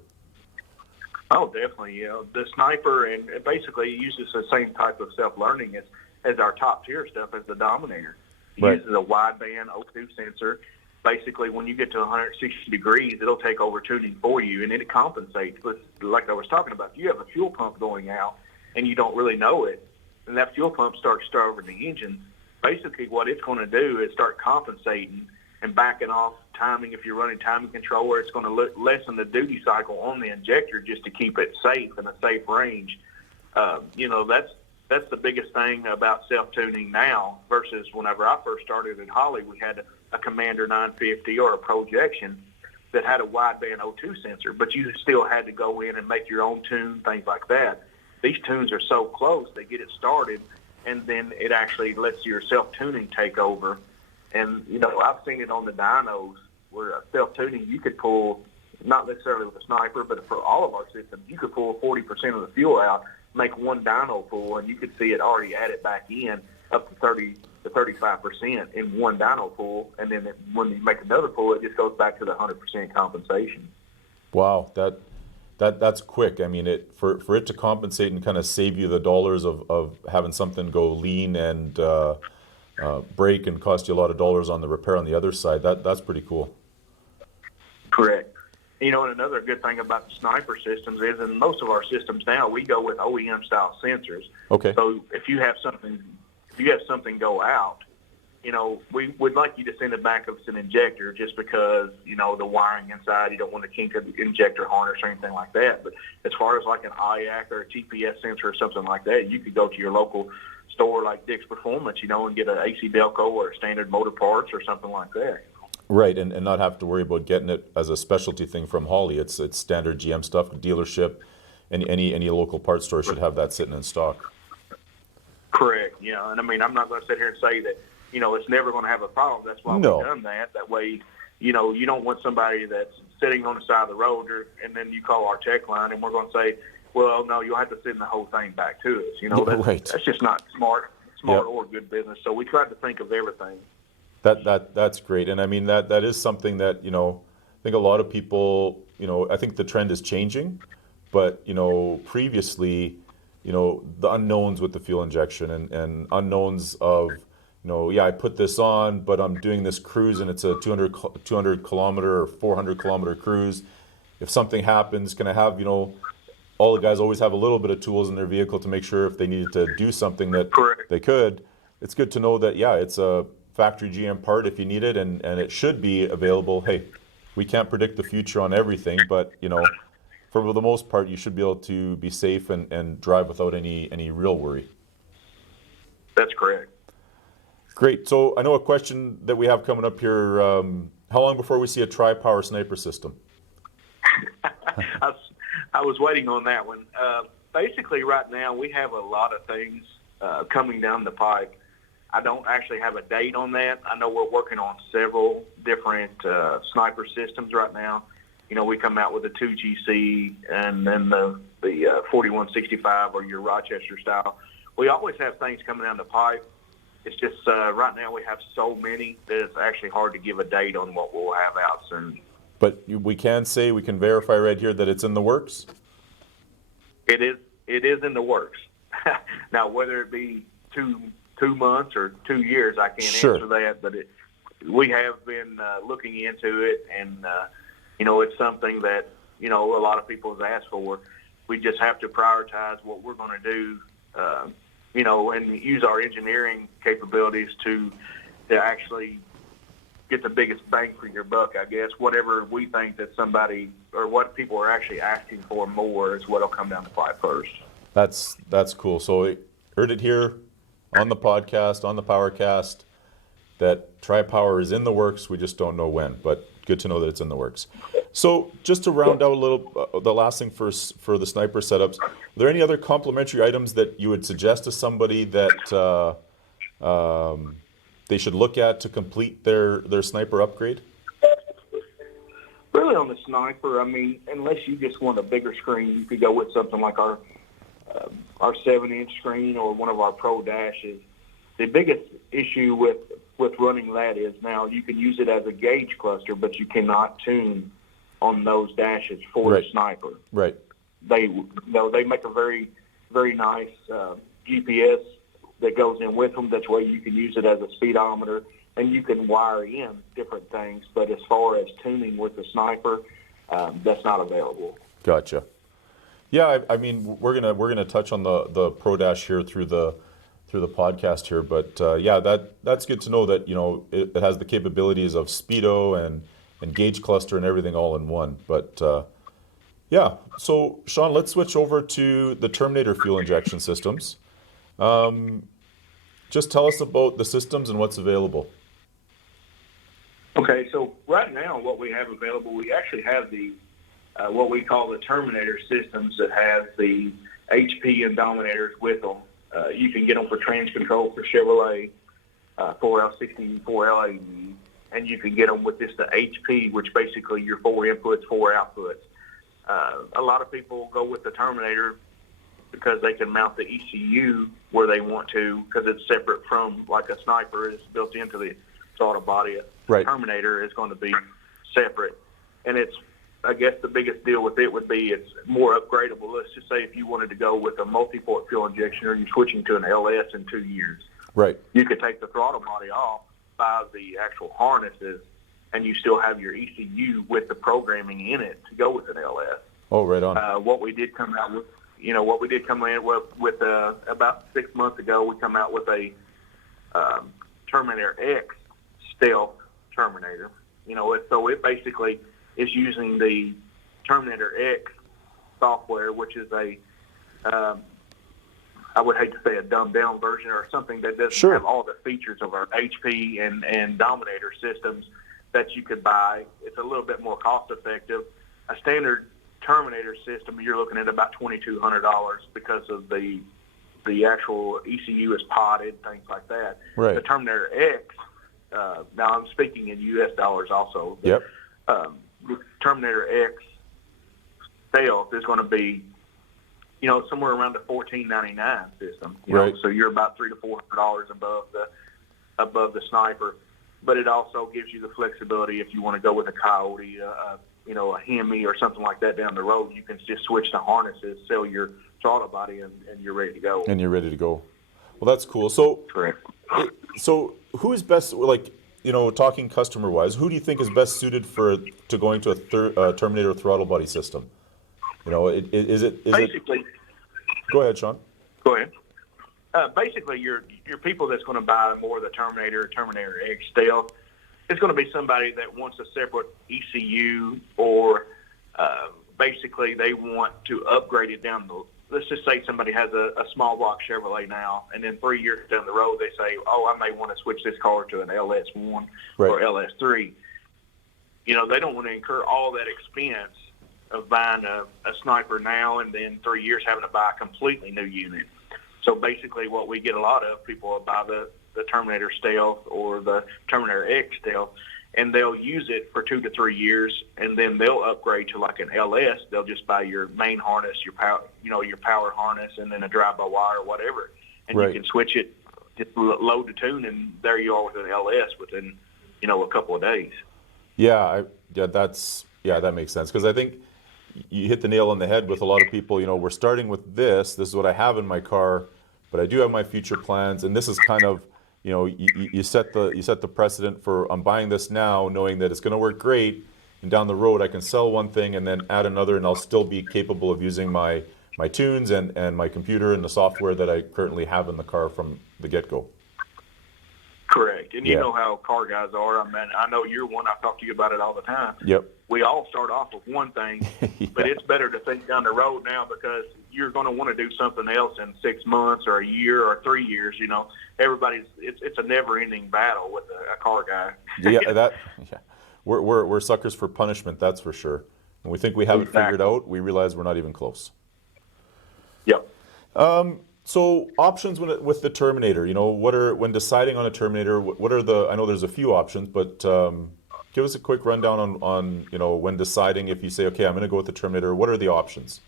Oh, definitely. The Sniper, and it basically uses the same type of self-learning as our top tier stuff, as the Dominator. It uses a wideband O2 sensor. Basically, when you get to 160 degrees, it'll take over tuning for you, and it compensates. But like I was talking about, you have a fuel pump going out, and you don't really know it, and that fuel pump starts starving the engine. Basically, what it's going to do is start compensating and backing off timing. If you're running timing controller, it's going to lessen the duty cycle on the injector just to keep it safe in a safe range. That's the biggest thing about self-tuning now versus whenever I first started at Holley. We had a Commander 950 or a Projection that had a wideband O2 sensor, but you still had to go in and make your own tune, things like that. These tunes are so close, they get it started, and then it actually lets your self-tuning take over. And, I've seen it on the dynos where self-tuning, you could pull, not necessarily with a Sniper, but for all of our systems, you could pull 40% of the fuel out, make one dyno full, and you could see it already add it back in up to 30 to 35% in one dyno full. And then when you make another pull, it just goes back to the 100% compensation. Wow, that's quick. I mean, for it to compensate and kind of save you the dollars of having something go lean and break and cost you a lot of dollars on the repair on the other side, that's pretty cool. Correct. And another good thing about the Sniper systems is, in most of our systems now, we go with OEM style sensors. Okay. So if you have something go out, we would like you to send it back as an injector, just because, the wiring inside, you don't want to kink an injector harness or anything like that. But as far as like an IAC or a GPS sensor or something like that, you could go to your local store like Dick's Performance, and get an AC Delco or a standard motor parts or something like that. Right, and not have to worry about getting it as a specialty thing from Holley. It's standard GM stuff, dealership, and any local parts store should have that sitting in stock. Correct, yeah. And I mean, I'm not going to sit here and say that, it's never going to have a problem. That's why we've done that. That way, you don't want somebody that's sitting on the side of the road and then you call our tech line and we're going to say, well, no, you'll have to send the whole thing back to us. That's just not smart or good business. So we tried to think of everything. That's great. And I mean, that is something that, I think a lot of people, I think the trend is changing, but, previously, the unknowns with the fuel injection and unknowns of, I put this on, but I'm doing this cruise and it's a 200 kilometer or 400 kilometer cruise. If something happens, can I have, all the guys always have a little bit of tools in their vehicle to make sure if they needed to do something that they could. It's good to know that, it's a factory GM part if you need it, and it should be available. Hey, we can't predict the future on everything, but, for the most part, you should be able to be safe and drive without any real worry. That's correct. Great. So I know a question that we have coming up here. How long before we see a tri-power Sniper system? I was waiting on that one. Basically, right now, we have a lot of things coming down the pike. I don't actually have a date on that. I know we're working on several different sniper systems right now. You know, we come out with a 2GC and then the 4165 or your Rochester style. We always have things coming down the pipe. It's just right now we have so many that it's actually hard to give a date on what we'll have out soon. But we can verify right here that it's in the works? It is in the works. Now, whether it be two months or 2 years, I can't answer that, but we have been looking into it, and you know, it's something that, you know, a lot of people have asked for. We just have to prioritize what we're going to do, you know, and use our engineering capabilities to actually get the biggest bang for your buck, I guess. Whatever we think that somebody or what people are actually asking for more is what will come down the pipe first. That's cool. So heard it here on the podcast, on the Powercast, that Tri-Power is in the works. We just don't know when, but good to know that it's in the works. So just to round out a little, the last thing for the sniper setups, are there any other complementary items that you would suggest to somebody that they should look at to complete their sniper upgrade? Really on the sniper, I mean, unless you just want a bigger screen, you could go with something like our 7-inch screen or one of our Pro dashes. The biggest issue with running that is now you can use it as a gauge cluster, but you cannot tune on those dashes for the sniper. Right. They make a very, very nice GPS that goes in with them. That's why you can use it as a speedometer, and you can wire in different things. But as far as tuning with the sniper, that's not available. Gotcha. Yeah, I mean, we're gonna touch on the Pro Dash here through the podcast here, but yeah, that's good to know that, you know, it has the capabilities of speedo and gauge cluster and everything all in one. But yeah, so Shawn, let's switch over to the Terminator fuel injection systems. Just tell us about the systems and what's available. Okay, so right now what we have available, we actually have the what we call the Terminator systems that have the HP and Dominators with them. You can get them for trans control for Chevrolet, 4L60, 4L80, and you can get them with just the HP, which basically your 4 inputs, 4 outputs. A lot of people go with the Terminator because they can mount the ECU where they want to, because it's separate from, like a sniper is built into the throttle body. Right. Terminator is going to be separate, and it's, I guess the biggest deal with it would be it's more upgradable. Let's just say if you wanted to go with a multi-port fuel injection, or you're switching to an LS in 2 years. Right. You could take the throttle body off, buy the actual harnesses, and you still have your ECU with the programming in it to go with an LS. Oh, right on. What we did come out with, about 6 months ago, we come out with a Terminator X stealth Terminator. You know, so it basically is using the Terminator X software, which is I would hate to say a dumbed down version or something that doesn't have all the features of our HP and Dominator systems that you could buy. It's a little bit more cost effective. A standard Terminator system, you're looking at about $2,200 because of the actual ECU is potted, things like that. Right. The Terminator X, now I'm speaking in U.S. dollars also. Yep. The Terminator X stealth is going to be, you know, somewhere around the $1,499 system. You know, so you're about $300 to $400 above the sniper, but it also gives you the flexibility if you want to go with a Coyote, you know, a Hemi or something like that down the road. You can just switch to harnesses, sell your throttle body, and you're ready to go. And you're ready to go. Well, that's cool. So, correct. So, who is best? Like, you know, talking customer-wise, who do you think is best suited to going to a Terminator throttle body system? You know, is it basically? Go ahead, Shawn. Go ahead. Basically, your people that's going to buy more of the Terminator X stealth, it's going to be somebody that wants a separate ECU, or basically they want to upgrade it down the. Let's just say somebody has a small block Chevrolet now, and then 3 years down the road they say, "Oh, I may want to switch this car to an LS1 or LS3." You know, they don't want to incur all that expense of buying a sniper now and then 3 years having to buy a completely new unit. So basically what we get a lot of people will buy the Terminator Stealth or the Terminator X Stealth, and they'll use it for 2 to 3 years, and then they'll upgrade to like an LS. They'll just buy your main harness, your power harness, and then a drive-by-wire or whatever, and you can switch it, just load the tune, and there you are with an LS within, a couple of days. Yeah, that makes sense, because I think you hit the nail on the head with a lot of people. We're starting with this is what I have in my car, but I do have my future plans, and this is kind of, you set the precedent for, I'm buying this now knowing that it's going to work great, and down the road I can sell one thing and then add another, and I'll still be capable of using my tunes and my computer and the software that I currently have in the car from the get-go. Correct. And you know how car guys are. I mean, I know you're one. I talk to you about it all the time. Yep. We all start off with one thing, but it's better to think down the road now, because you're going to want to do something else in 6 months or a year or 3 years. It's a never-ending battle with a car guy. We're suckers for punishment, that's for sure. When we think we have it figured out, we realize we're not even close. Yep. So options with the Terminator, when deciding on a Terminator, what are I know there's a few options, but give us a quick rundown on when deciding, if you say, okay, I'm going to go with the Terminator, what are the options?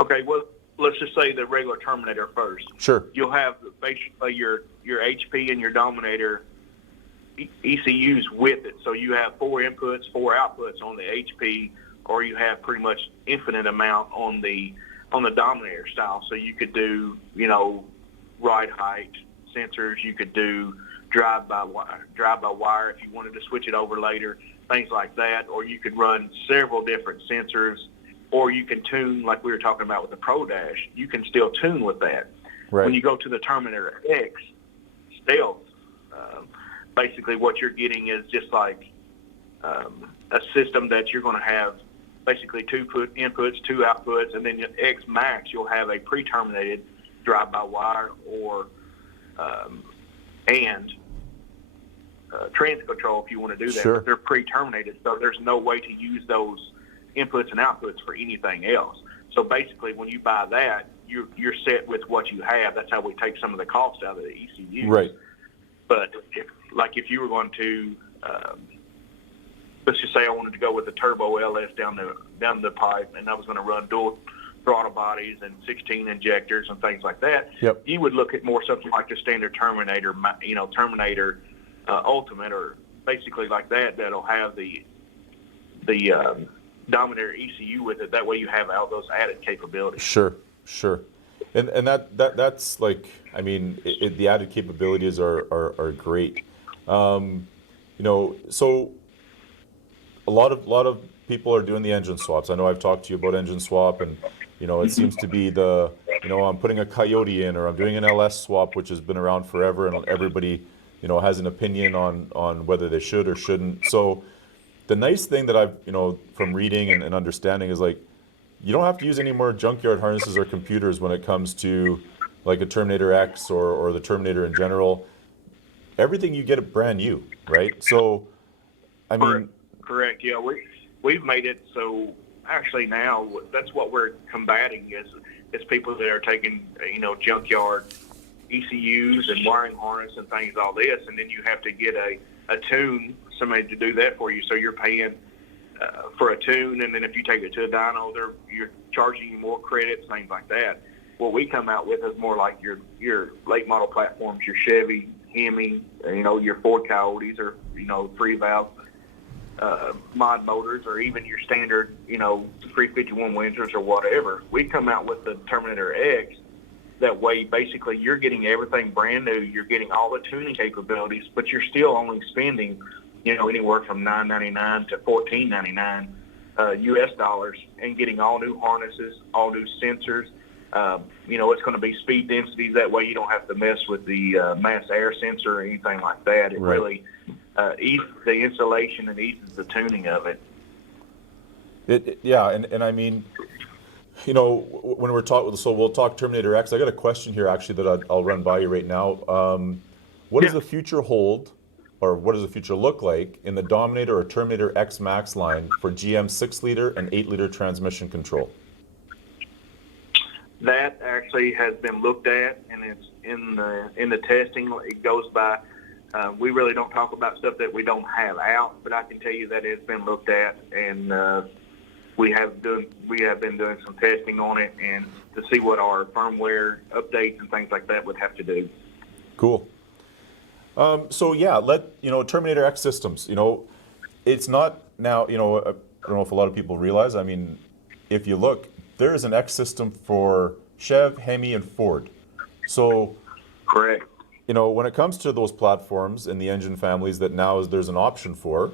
Okay, well, let's just say the regular Terminator first. Sure. You'll have basically your HP and your Dominator ECUs with it. So you have 4 inputs, 4 outputs on the HP, or you have pretty much infinite amount on the Dominator style. So you could do, ride height sensors. You could do drive-by-wire if you wanted to switch it over later, things like that. Or you could run several different sensors, or you can tune, like we were talking about with the Pro Dash. You can still tune with that. Right. When you go to the Terminator X Stealth, basically what you're getting is just like a system that you're going to have basically 2 inputs, 2 outputs, and then your X Max, you'll have a pre-terminated drive-by-wire or transit control if you want to do that. Sure. But they're pre-terminated, so there's no way to use those inputs and outputs for anything else. So basically, when you buy that, you're set with what you have. That's how we take some of the cost out of the ECU. Right. But if you were going to let's just say I wanted to go with a turbo LS down the pipe, and I was going to run dual throttle bodies and 16 injectors and things like that. Yep. You would look at more something like the standard Terminator, Terminator Ultimate, or basically like that. That'll have the Dominator ECU with it. That way you have all those added capabilities. Sure. And that's like, I mean, the added capabilities are great. So a lot of people are doing the engine swaps. I know I've talked to you about engine swap, and it seems to be I'm putting a Coyote in, or I'm doing an LS swap, which has been around forever, and everybody has an opinion on whether they should or shouldn't. So the nice thing that I've from reading and understanding is, like, you don't have to use any more junkyard harnesses or computers when it comes to like a Terminator X or the Terminator in general. Everything you get brand new, right? So I mean, correct. Yeah, we've made it so actually now that's what we're combating is people that are taking junkyard ECUs and wiring harness and things, all this, and then you have to get a tune, somebody to do that for you. So you're paying for a tune, and then if you take it to a dyno, you're charging you more credits, things like that. What we come out with is more like your late model platforms, your Chevy, Hemi, your Ford Coyotes, or 3-valve mod motors, or even your standard 351 Windsors or whatever. We come out with the Terminator X. That way, basically, you're getting everything brand new. You're getting all the tuning capabilities, but you're still only spending, anywhere from $9.99 to $14.99 US dollars, and getting all new harnesses, all new sensors. It's going to be speed densities. That way, you don't have to mess with the mass air sensor or anything like that. It really eases the installation and eases the tuning of it. And I mean, when we're talking, so we'll talk Terminator X. I got a question here actually that I'll run by you right now. What does the future hold, or what does the future look like in the Dominator or Terminator X Max line for GM 6-liter and 8-liter transmission control? That actually has been looked at, and it's in the testing. It goes by. We really don't talk about stuff that we don't have out, but I can tell you that it's been looked at, and we have been doing some testing on it, and to see what our firmware updates and things like that would have to do. Cool. So yeah, Terminator X Systems. It's not now. I don't know if a lot of people realize. I mean, if you look, there is an X system for Chev, Hemi, and Ford. So, correct. When it comes to those platforms and the engine families that now there's an option for,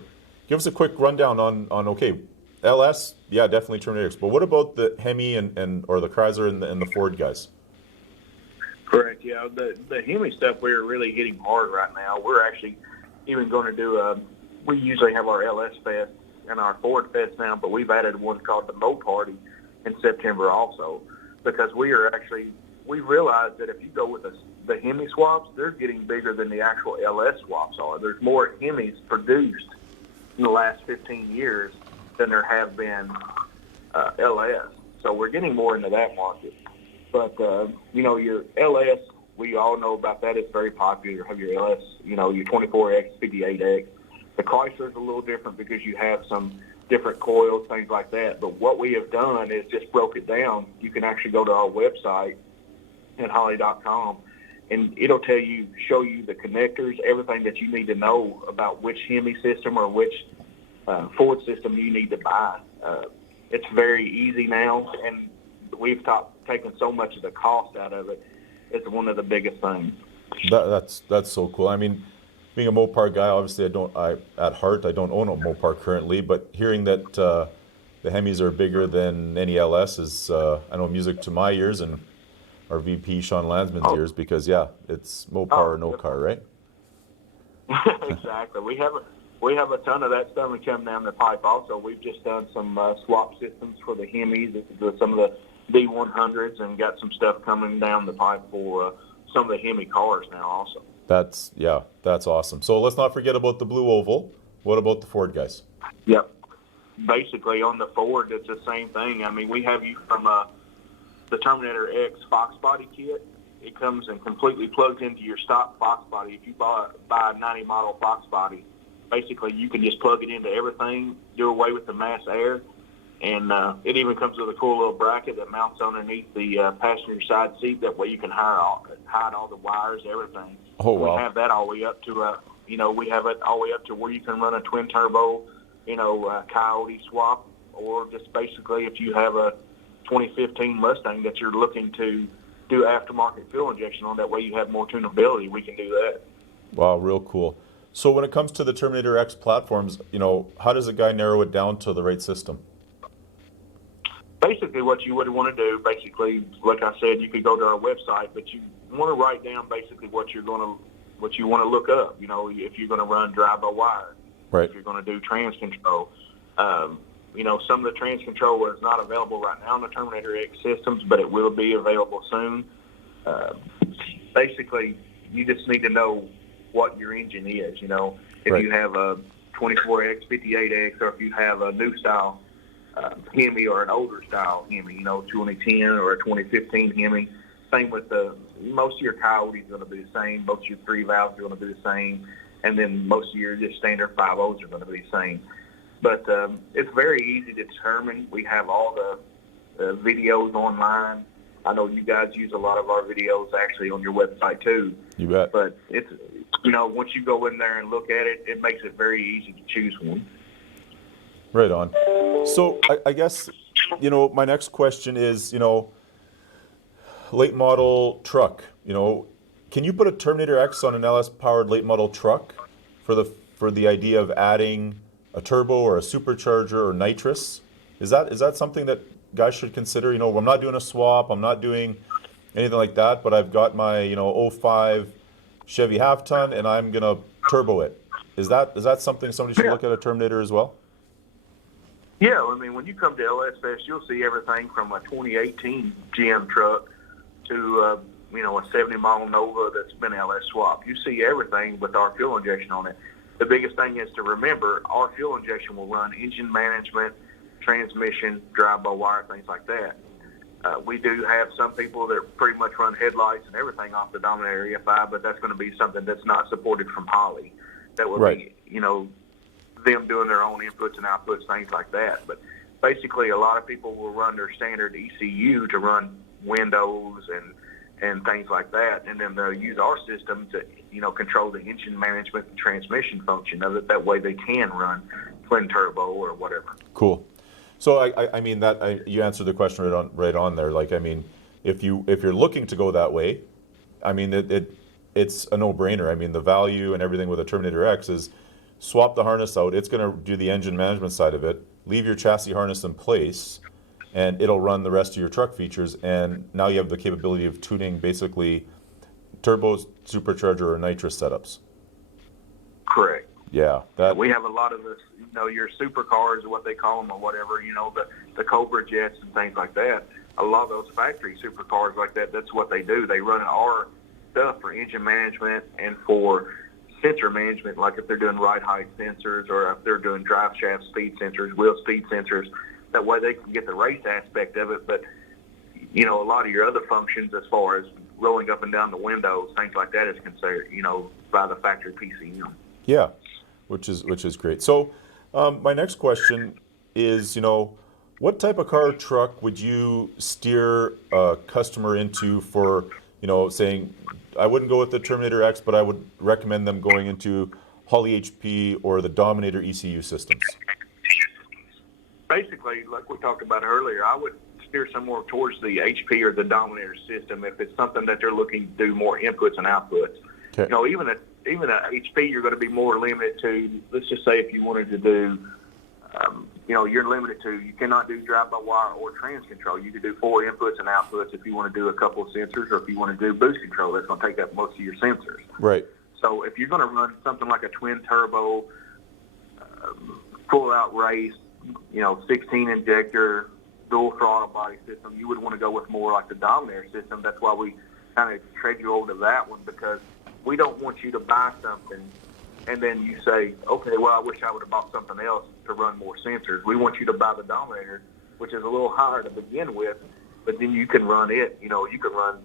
give us a quick rundown on okay, LS, yeah, definitely Terminator X. But what about the Hemi or the Chrysler and the Ford guys? Correct. Yeah, the Hemi stuff we're really hitting hard right now. We're actually even going to do we usually have our LS Fest and our Ford Fest now, but we've added one called the Mo Party in September also, because we realized that if you go with the Hemi swaps, they're getting bigger than the actual LS swaps are. There's more Hemis produced in the last 15 years than there have been LS. So we're getting more into that market. But, your LS, we all know about that. It's very popular. You have your LS, your 24X, 58X. The Chrysler's a little different because you have some different coils, things like that. But what we have done is just broke it down. You can actually go to our website at Holley.com, and it'll show you the connectors, everything that you need to know about which Hemi system or which Ford system you need to buy. It's very easy now, and we've taken so much of the cost out of it. It's one of the biggest things. That's so cool. I mean, being a Mopar guy, obviously at heart I don't own a Mopar currently, but hearing that the Hemis are bigger than any LS is I know music to my ears and our VP Sean Landsman's ears, because it's Mopar or no car, right? Exactly. We have a ton of that stuff coming down the pipe. Also, we've just done some swap systems for the Hemis, some of the D100s, and got some stuff coming down the pipe for some of the Hemi cars now also. That's awesome. So let's not forget about the Blue Oval. What about the Ford guys? Yep. Basically, on the Ford, it's the same thing. I mean, we have you from the Terminator X Fox body kit. It comes and completely plugs into your stock Fox body. If you buy a 90 model Fox body, basically you can just plug it into everything, do away with the mass air, and it even comes with a cool little bracket that mounts underneath the passenger side seat. That way you can hide all the wires, everything. Oh, wow. We have that all the way up to we have it all the way up to where you can run a twin turbo, Coyote swap, or just basically if you have a 2015 Mustang that you're looking to do aftermarket fuel injection on, that way you have more tunability, we can do that. Wow, real cool. So when it comes to the Terminator X platforms, how does a guy narrow it down to the right system? Basically what you would want to do, like I said, you could go to our website, but you want to write down basically what you want to look up. If you're going to run drive-by-wire, right. If you're going to do trans control. Some of the trans control is not available right now on the Terminator X systems, but it will be available soon. Basically, you just need to know what your engine is. If right. you have a 24X, 58X, or if you have a new style Hemi or an older style Hemi, 2010 or a 2015 Hemi. Same with most of your Coyotes are going to be the same. Most of your 3 valves are going to be the same. And then most of your just standard 5.0s are going to be the same. But it's very easy to determine. We have all the videos online. I know you guys use a lot of our videos actually on your website too. You bet. But it's, once you go in there and look at it, it makes it very easy to choose one. Right on. So I guess, my next question is, late model truck. Can you put a Terminator X on an LS powered late model truck for the idea of adding a turbo or a supercharger or nitrous? Is that something that guys should consider? I'm not doing a swap, I'm not doing anything like that, but I've got my 05 Chevy half ton and I'm gonna turbo it. Is that something somebody should look at a Terminator as well? Yeah, I mean, when you come to LS Fest, you'll see everything from a 2018 GM truck to a 70-mile Nova that's been LS swapped. You see everything with our fuel injection on it. The biggest thing is to remember our fuel injection will run engine management, transmission, drive-by-wire, things like that. We do have some people that pretty much run headlights and everything off the Dominator EFI, but that's going to be something that's not supported from Holley. That would be, them doing their own inputs and outputs, things like that. But basically, a lot of people will run their standard ECU to run windows and things like that, and then they'll use our system to, control the engine management and transmission function of it. That way they can run twin turbo or whatever. Cool. So I mean that you answered the question right on there. Like, I mean, if you're looking to go that way, I mean it's a no-brainer. I mean, the value and everything with a Terminator X is swap the harness out. It's going to do the engine management side of it. Leave your chassis harness in place, and it'll run the rest of your truck features. And now you have the capability of tuning basically turbos, supercharger, or nitrous setups. Correct. Yeah. We have a lot of this, your supercars, or what they call them, or whatever, the Cobra jets and things like that. A lot of those factory supercars like that, that's what they do. They run our stuff for engine management and for sensor management, like if they're doing ride height sensors or if they're doing drive shaft speed sensors, wheel speed sensors. That way they can get the race aspect of it, but a lot of your other functions as far as rolling up and down the windows, things like that is considered, by the factory PCM. Yeah, which is great. So my next question is, what type of car or truck would you steer a customer into for, saying, I wouldn't go with the Terminator X, but I would recommend them going into Holley HP or the Dominator ECU systems? Basically, like we talked about earlier, I would steer somewhere towards the HP or the Dominator system if it's something that they're looking to do more inputs and outputs. Okay. Even at HP, you're going to be more limited to, let's just say if you wanted to do, you're limited to, you cannot do drive-by-wire or trans control. You can do 4 inputs and outputs if you want to do a couple of sensors, or if you want to do boost control, that's going to take up most of your sensors. Right. So if you're going to run something like a twin turbo, full-out race, 16 injector, dual throttle body system, you would want to go with more like the Dominator system. That's why we kind of trade you over to that one, because we don't want you to buy something and then you say, okay, well, I wish I would have bought something else to run more sensors. We want you to buy the Dominator, which is a little higher to begin with, but then you can run it. You can run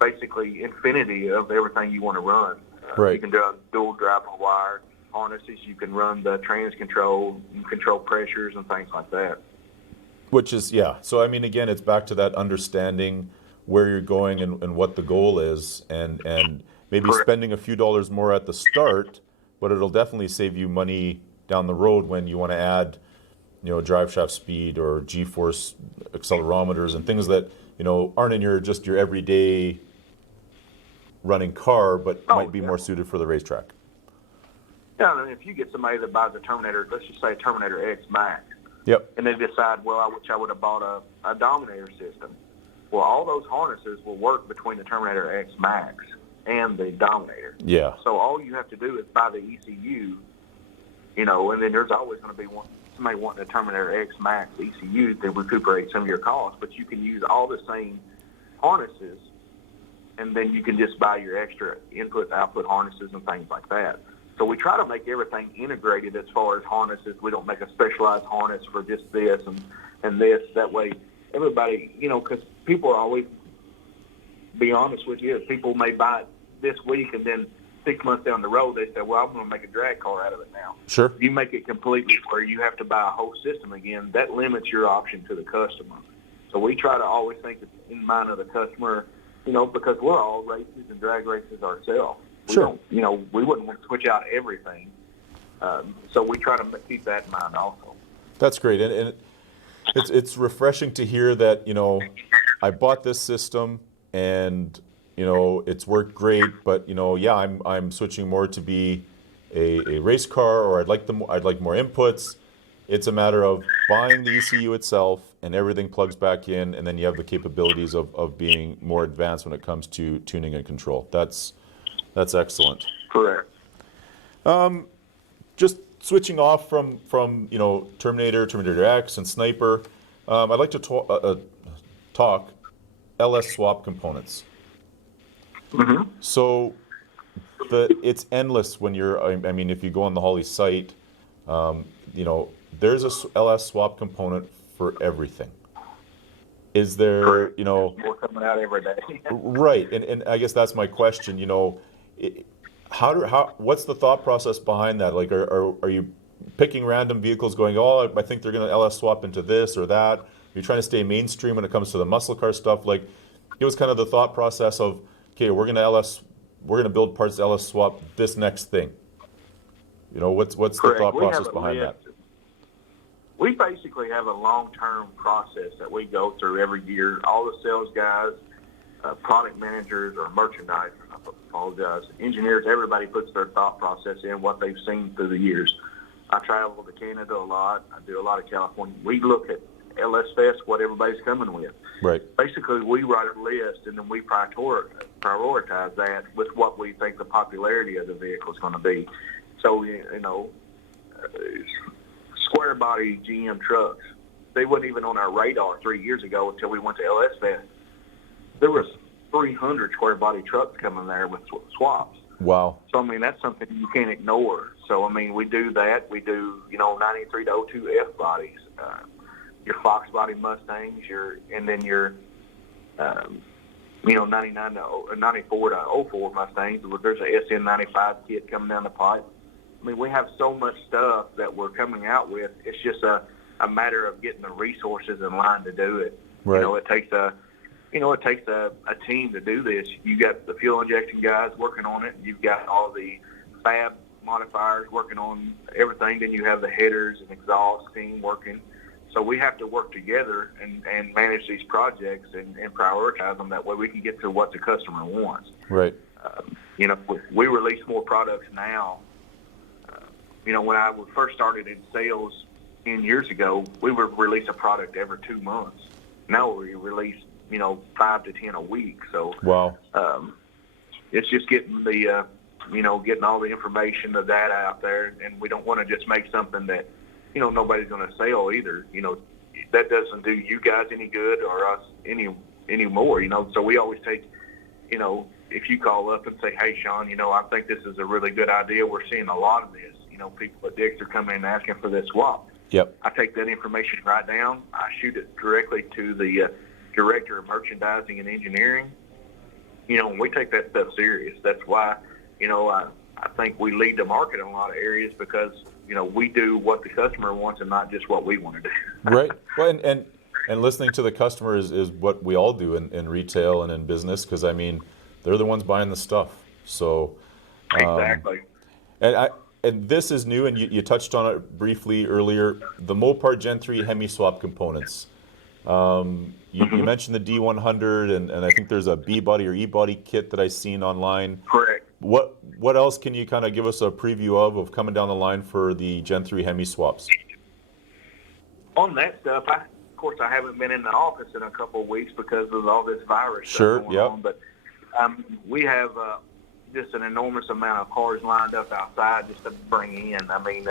basically infinity of everything you want to run. Right. You can do dual drive-by-wire harnesses. You can run the trans control, you control pressures and things like that. Which is, yeah. So, I mean, again, it's back to that understanding where you're going and what the goal is, and maybe Correct. Spending a few dollars more at the start, but it'll definitely save you money down the road when you want to add, drive shaft speed or G-force accelerometers and things that, aren't in your everyday running car, but might be more suited for the racetrack. Yeah, I mean, if you get somebody that buys a Terminator, let's just say a Terminator X Max, Yep. and they decide, well, I wish I would have bought a Dominator system. Well, all those harnesses will work between the Terminator X Max and the Dominator. Yeah. So all you have to do is buy the ECU, and then there's always going to be somebody wanting a Terminator X Max ECU to recuperate some of your costs, but you can use all the same harnesses, and then you can just buy your extra input, output harnesses and things like that. So we try to make everything integrated as far as harnesses. We don't make a specialized harness for just this and this. That way everybody, because people are always, be honest with you, people may buy it this week and then 6 months down the road they say, well, I'm going to make a drag car out of it now. Sure. You make it completely where you have to buy a whole system again. That limits your option to the customer. So we try to always think in mind of the customer, because we're all races and drag races ourselves. Sure. We wouldn't want to switch out everything. So we try to keep that in mind also. That's great. And it's refreshing to hear that, I bought this system and, it's worked great, but, I'm switching more to be a race car, or I'd like more inputs. It's a matter of buying the ECU itself and everything plugs back in, and then you have the capabilities of being more advanced when it comes to tuning and control. That's excellent. Correct. Just switching off from Terminator X and Sniper, I'd like to talk LS swap components. Mm-hmm. So it's endless when if you go on the Holley site, there's a LS swap component for everything. Is there, Correct. you know, There's more coming out every day. right? And I guess that's my question. You know, what's the thought process behind that? Like, are you picking random vehicles, going, oh, I think they're going to LS swap into this or that? You're trying to stay mainstream when it comes to the muscle car stuff. Like, it was kind of the thought process of, okay, we're going to build parts LS swap this next thing. You know, what's the thought process behind that? We basically have a long-term process that we go through every year. All the sales guys, product managers, or merchandisers, I apologize, engineers, everybody puts their thought process in what they've seen through the years. I travel to Canada a lot. I do a lot of California. We look at LS Fest, what everybody's coming with. Right. Basically, we write a list, and then we prioritize that with what we think the popularity of the vehicle is going to be. So, you know, square body GM trucks, they weren't even on our radar 3 years ago until we went to LS Fest. There was 300 square body trucks coming there with swaps. Wow. So, I mean, that's something you can't ignore. So, I mean, we do that. We do, you know, 93 to 02 F bodies, your Fox body Mustangs, and then your, you know, 99 to 94 to 04 Mustangs. There's a SN95 kit coming down the pipe. I mean, we have so much stuff that we're coming out with. It's just a matter of getting the resources in line to do it. Right. You know, it takes a team to do this. You got the fuel injection guys working on it. You've got all the fab modifiers working on everything. Then you have the headers and exhaust team working. So we have to work together and manage these projects and prioritize them. That way we can get to what the customer wants. Right. You know, we release more products now. You know, when I first started in sales 10 years ago, we would release a product every 2 months. Now we release, you know, 5 to 10 a week. So wow. It's just getting the, you know, getting all the information, the data out there, and we don't want to just make something that, you know, nobody's going to sell either. You know, that doesn't do you guys any good or us any more. You know, so we always take, you know, if you call up and say, hey, Shawn, you know, I think this is a really good idea. We're seeing a lot of this. You know, people at Dix are coming in and asking for this swap. Yep. I take that information right down. I shoot it directly to the director of merchandising and engineering. You know, and we take that stuff serious. That's why, you know, I think we lead the market in a lot of areas because, you know, we do what the customer wants and not just what we want to do. Right. Well, and listening to the customer is what we all do in retail and in business, because, I mean, they're the ones buying the stuff. So Exactly. And this is new, and you touched on it briefly earlier, the Mopar Gen 3 Hemi swap components. You mentioned the D100, and I think there's a B-body or E-body kit that I've seen online. Correct. What else can you kind of give us a preview of coming down the line for the Gen 3 Hemi swaps? On that stuff, of course, I haven't been in the office in a couple of weeks because of all this virus stuff going on. But we have just an enormous amount of cars lined up outside just to bring in. I mean,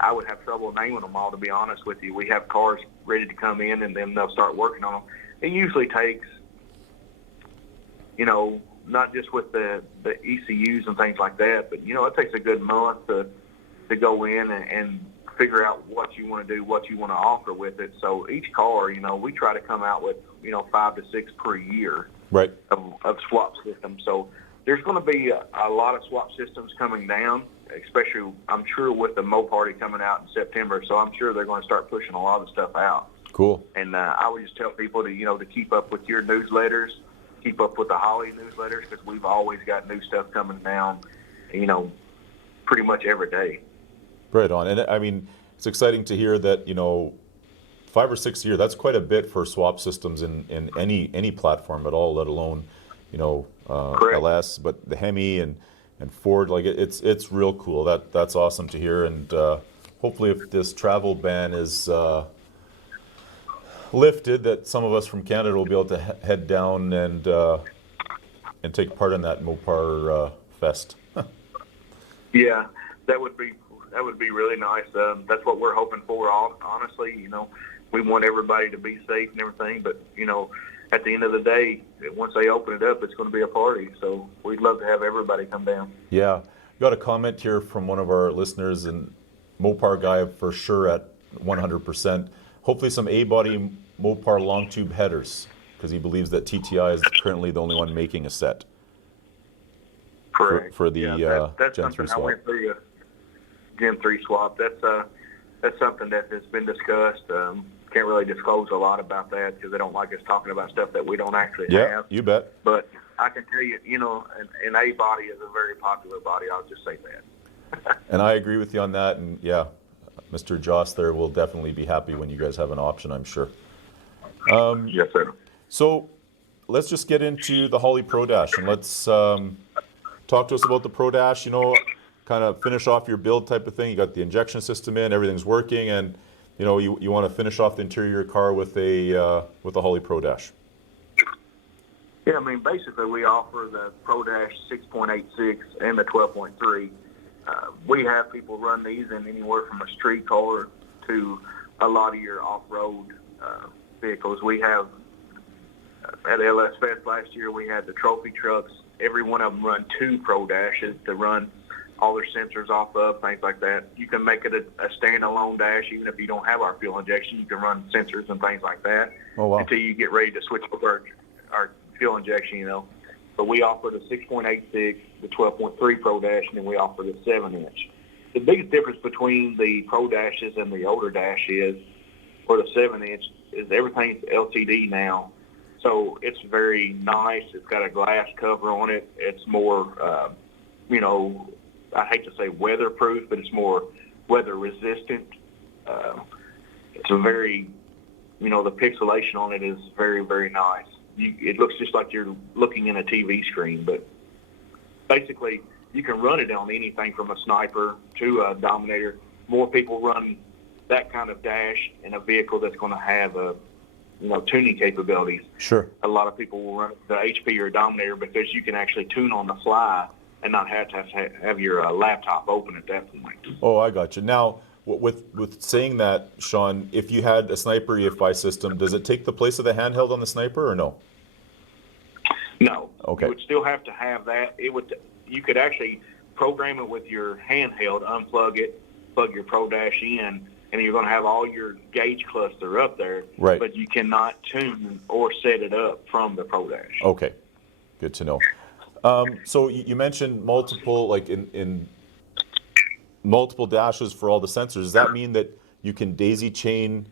I would have trouble naming them all, to be honest with you. We have cars ready to come in, and then they'll start working on them. It usually takes, you know, not just with the ECUs and things like that, but, you know, it takes a good month to go in and figure out what you want to do, what you want to offer with it. So each car, you know, we try to come out with, you know, 5 to 6 per year right. of swap systems. So there's going to be a lot of swap systems coming down, especially, I'm sure, with the Moparty coming out in September. So I'm sure they're going to start pushing a lot of stuff out. Cool. And I would just tell people to, you know, to keep up with your newsletters, keep up with the Holley newsletters, because we've always got new stuff coming down, you know, pretty much every day. Right on. And I mean, it's exciting to hear that, you know, 5 or 6 years, that's quite a bit for swap systems in any platform at all, let alone, you know, LS, but the Hemi and Ford, like it's real cool. That's awesome to hear. And hopefully if this travel ban is lifted, that some of us from Canada will be able to head down and take part in that Mopar Fest. Yeah, that would be really nice. That's what we're hoping for. Honestly, you know, we want everybody to be safe and everything, but, you know, at the end of the day, once they open it up, it's going to be a party. So we'd love to have everybody come down. Yeah. Got a comment here from one of our listeners, and Mopar guy for sure at 100%. Hopefully some A-body Mopar long tube headers, because he believes that TTI is currently the only one making a set. Correct. For the that's Gen something 3 swap. I went through a Gen 3 swap. That's something that has been discussed. Can't really disclose a lot about that because they don't like us talking about stuff that we don't actually have. You bet. But I can tell you, an A body is a very popular body. I'll just say that. And I agree with you on that. And yeah, Mr. Joss there will definitely be happy when you guys have an option, I'm sure. Yes, sir. So let's just get into the Holley Pro Dash, and let's talk to us about the Pro Dash. Kind of finish off your build type of thing. You got the injection system in, everything's working, and you want to finish off the interior of your car with a Holley Pro Dash. Yeah, basically we offer the Pro Dash 6.86 and the 12.3. We have people run these in anywhere from a street car to a lot of your off-road vehicles. We have, at LS Fest last year, we had the trophy trucks. Every one of them run 2 Pro Dashes to run all their sensors off of, things like that. You can make it a standalone dash, even if you don't have our fuel injection. You can run sensors and things like that until you get ready to switch over our fuel injection, But we offer the 6.86, the 12.3 Pro Dash, and then we offer the 7-inch. The biggest difference between the Pro Dashes and the older Dash is, for the 7-inch, is everything's LCD now. So it's very nice. It's got a glass cover on it. It's more, I hate to say weatherproof, but it's more weather resistant. It's a very, the pixelation on it is very, very nice. It looks just like you're looking in a TV screen, but basically you can run it on anything from a Sniper to a Dominator. More people run that kind of dash in a vehicle that's going to have tuning capabilities. Sure. A lot of people will run the HP or Dominator because you can actually tune on the fly and not have to have your laptop open at that point. Oh, I got you. Now, with saying that, Shawn, if you had a Sniper EFI system, does it take the place of the handheld on the Sniper or no? No. Okay. You would still have to have that. You could actually program it with your handheld, unplug it, plug your Pro Dash in, and you're going to have all your gauge cluster up there. Right. But you cannot tune or set it up from the Pro Dash. Okay. Good to know. So you mentioned multiple, like in multiple dashes for all the sensors. Does that mean that you can daisy chain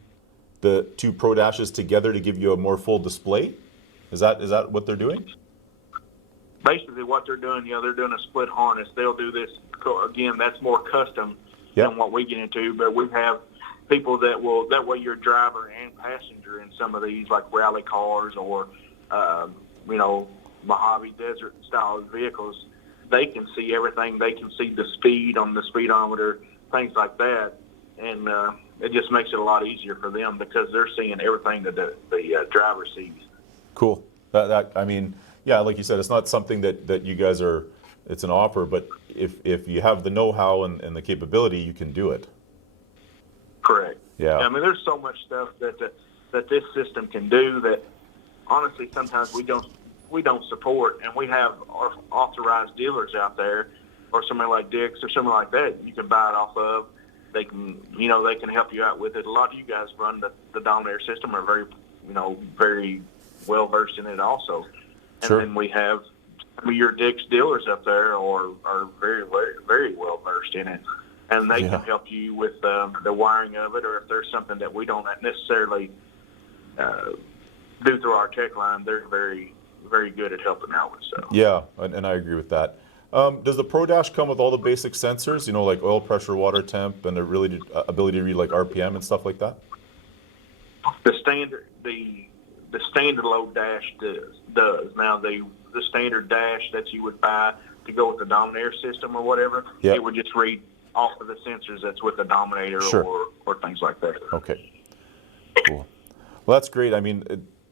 the 2 Pro Dashes together to give you a more full display? Is that what they're doing? Basically what they're doing, they're doing a split harness. They'll do this, again, that's more custom than what we get into, but we have people that way your driver and passenger in some of these, like rally cars or, Mojave Desert style vehicles, they can see everything. They can see the speed on the speedometer, things like that, and it just makes it a lot easier for them because they're seeing everything that the driver sees. Cool. Yeah, like you said, it's not something that you guys are. It's an offer, but if you have the know-how and the capability, you can do it. Correct. Yeah. There's so much stuff that this system can do that honestly sometimes we don't support, and we have our authorized dealers out there, or somebody like Dick's or something like that you can buy it off of. They can, they can help you out with it. A lot of you guys run the Dominator system are very, very well versed in it also. And Sure. then we have your Dick's dealers up there are very, very, very well versed in it, and they can help you with the wiring of it, or if there's something that we don't necessarily do through our tech line, they're very, very good at helping out with stuff. Yeah, and I agree with that. Does the Pro Dash come with all the basic sensors, like oil pressure, water temp, and the ability to read like RPM and stuff like that? The standard load dash does. Now the standard dash that you would buy to go with the Dominator system or whatever, it would just read off of the sensors that's with the Dominator or things like that. Okay. Cool. Well, that's great.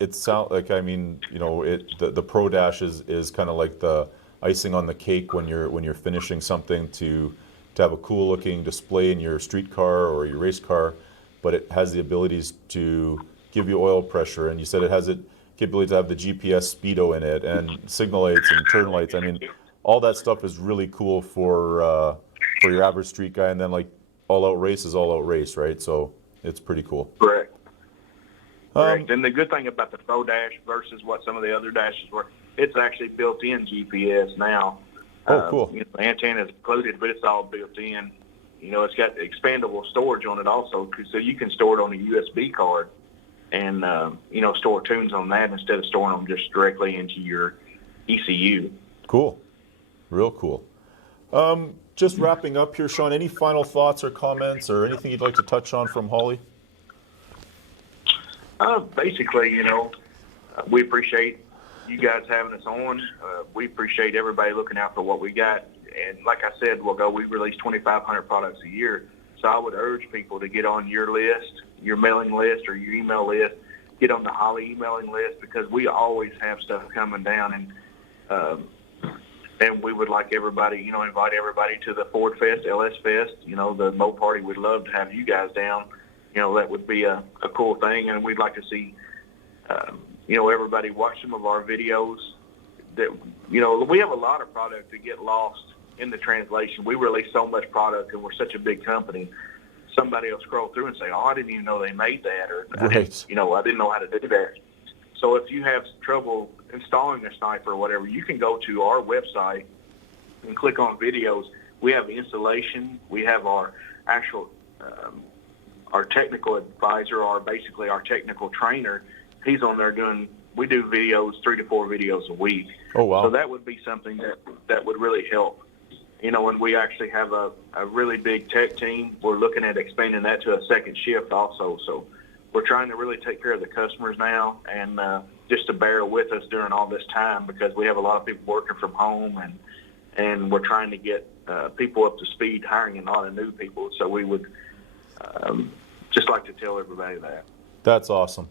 It sounds like the Pro Dash is kind of like the icing on the cake when you're finishing something to have a cool looking display in your street car or your race car, but it has the abilities to give you oil pressure, and you said it has the capability to have the GPS speedo in it and signal lights and turn lights. All that stuff is really cool for your average street guy, and then like all out race is all out race, right? So it's pretty cool. Correct. Correct. And the good thing about the Pro Dash versus what some of the other dashes were, it's actually built-in GPS now. Oh, cool. The antenna is included, but it's all built in. It's got expandable storage on it also, so you can store it on a USB card and, store tunes on that instead of storing them just directly into your ECU. Cool. Real cool. Just wrapping up here, Shawn, any final thoughts or comments or anything you'd like to touch on from Holley? Basically, we appreciate you guys having us on. We appreciate everybody looking out for what we got. And like I said, we release 2,500 products a year. So I would urge people to get on your list, your mailing list or your email list, get on the Holley emailing list, because we always have stuff coming down. And we would like everybody, invite everybody to the Ford Fest, LS Fest, the Mo Party. We'd love to have you guys down. That would be a cool thing. And we'd like to see, everybody watch some of our videos. That we have a lot of product that get lost in the translation. We release so much product, and we're such a big company. Somebody will scroll through and say, "Oh, I didn't even know they made that," or right. I didn't know how to do that. So if you have trouble installing a sniper or whatever, you can go to our website and click on videos. We have installation. We have our actual our technical advisor, or basically our technical trainer. He's on there we do videos, 3 to 4 videos a week. Oh, wow. So that would be something that would really help. And we actually have a really big tech team. We're looking at expanding that to a second shift also. So we're trying to really take care of the customers now, and just to bear with us during all this time, because we have a lot of people working from home, and we're trying to get people up to speed, hiring a lot of new people. So we would just like to tell everybody that. That's awesome.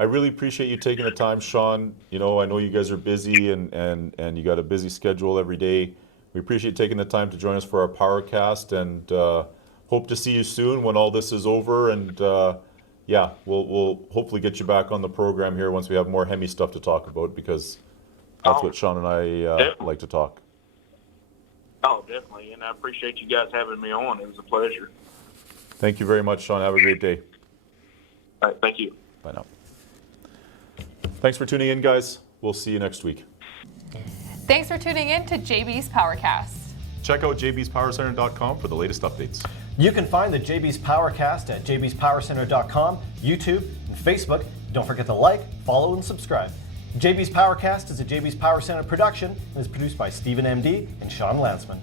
I really appreciate you taking the time, Shawn. I know you guys are busy and you got a busy schedule every day. We appreciate taking the time to join us for our Powercast, and hope to see you soon when all this is over. And we'll hopefully get you back on the program here once we have more Hemi stuff to talk about, because that's what Shawn and I like to talk. Oh, definitely. And I appreciate you guys having me on. It was a pleasure. Thank you very much, Shawn. Have a great day. All right. Thank you. Bye now. Thanks for tuning in, guys. We'll see you next week. Thanks for tuning in to JB's Powercast. Check out jbspowercenter.com for the latest updates. You can find the JB's Powercast at jbspowercenter.com, YouTube, and Facebook. Don't forget to like, follow, and subscribe. JB's Powercast is a JB's Power Center production and is produced by Stephen MD and Sean Lansman.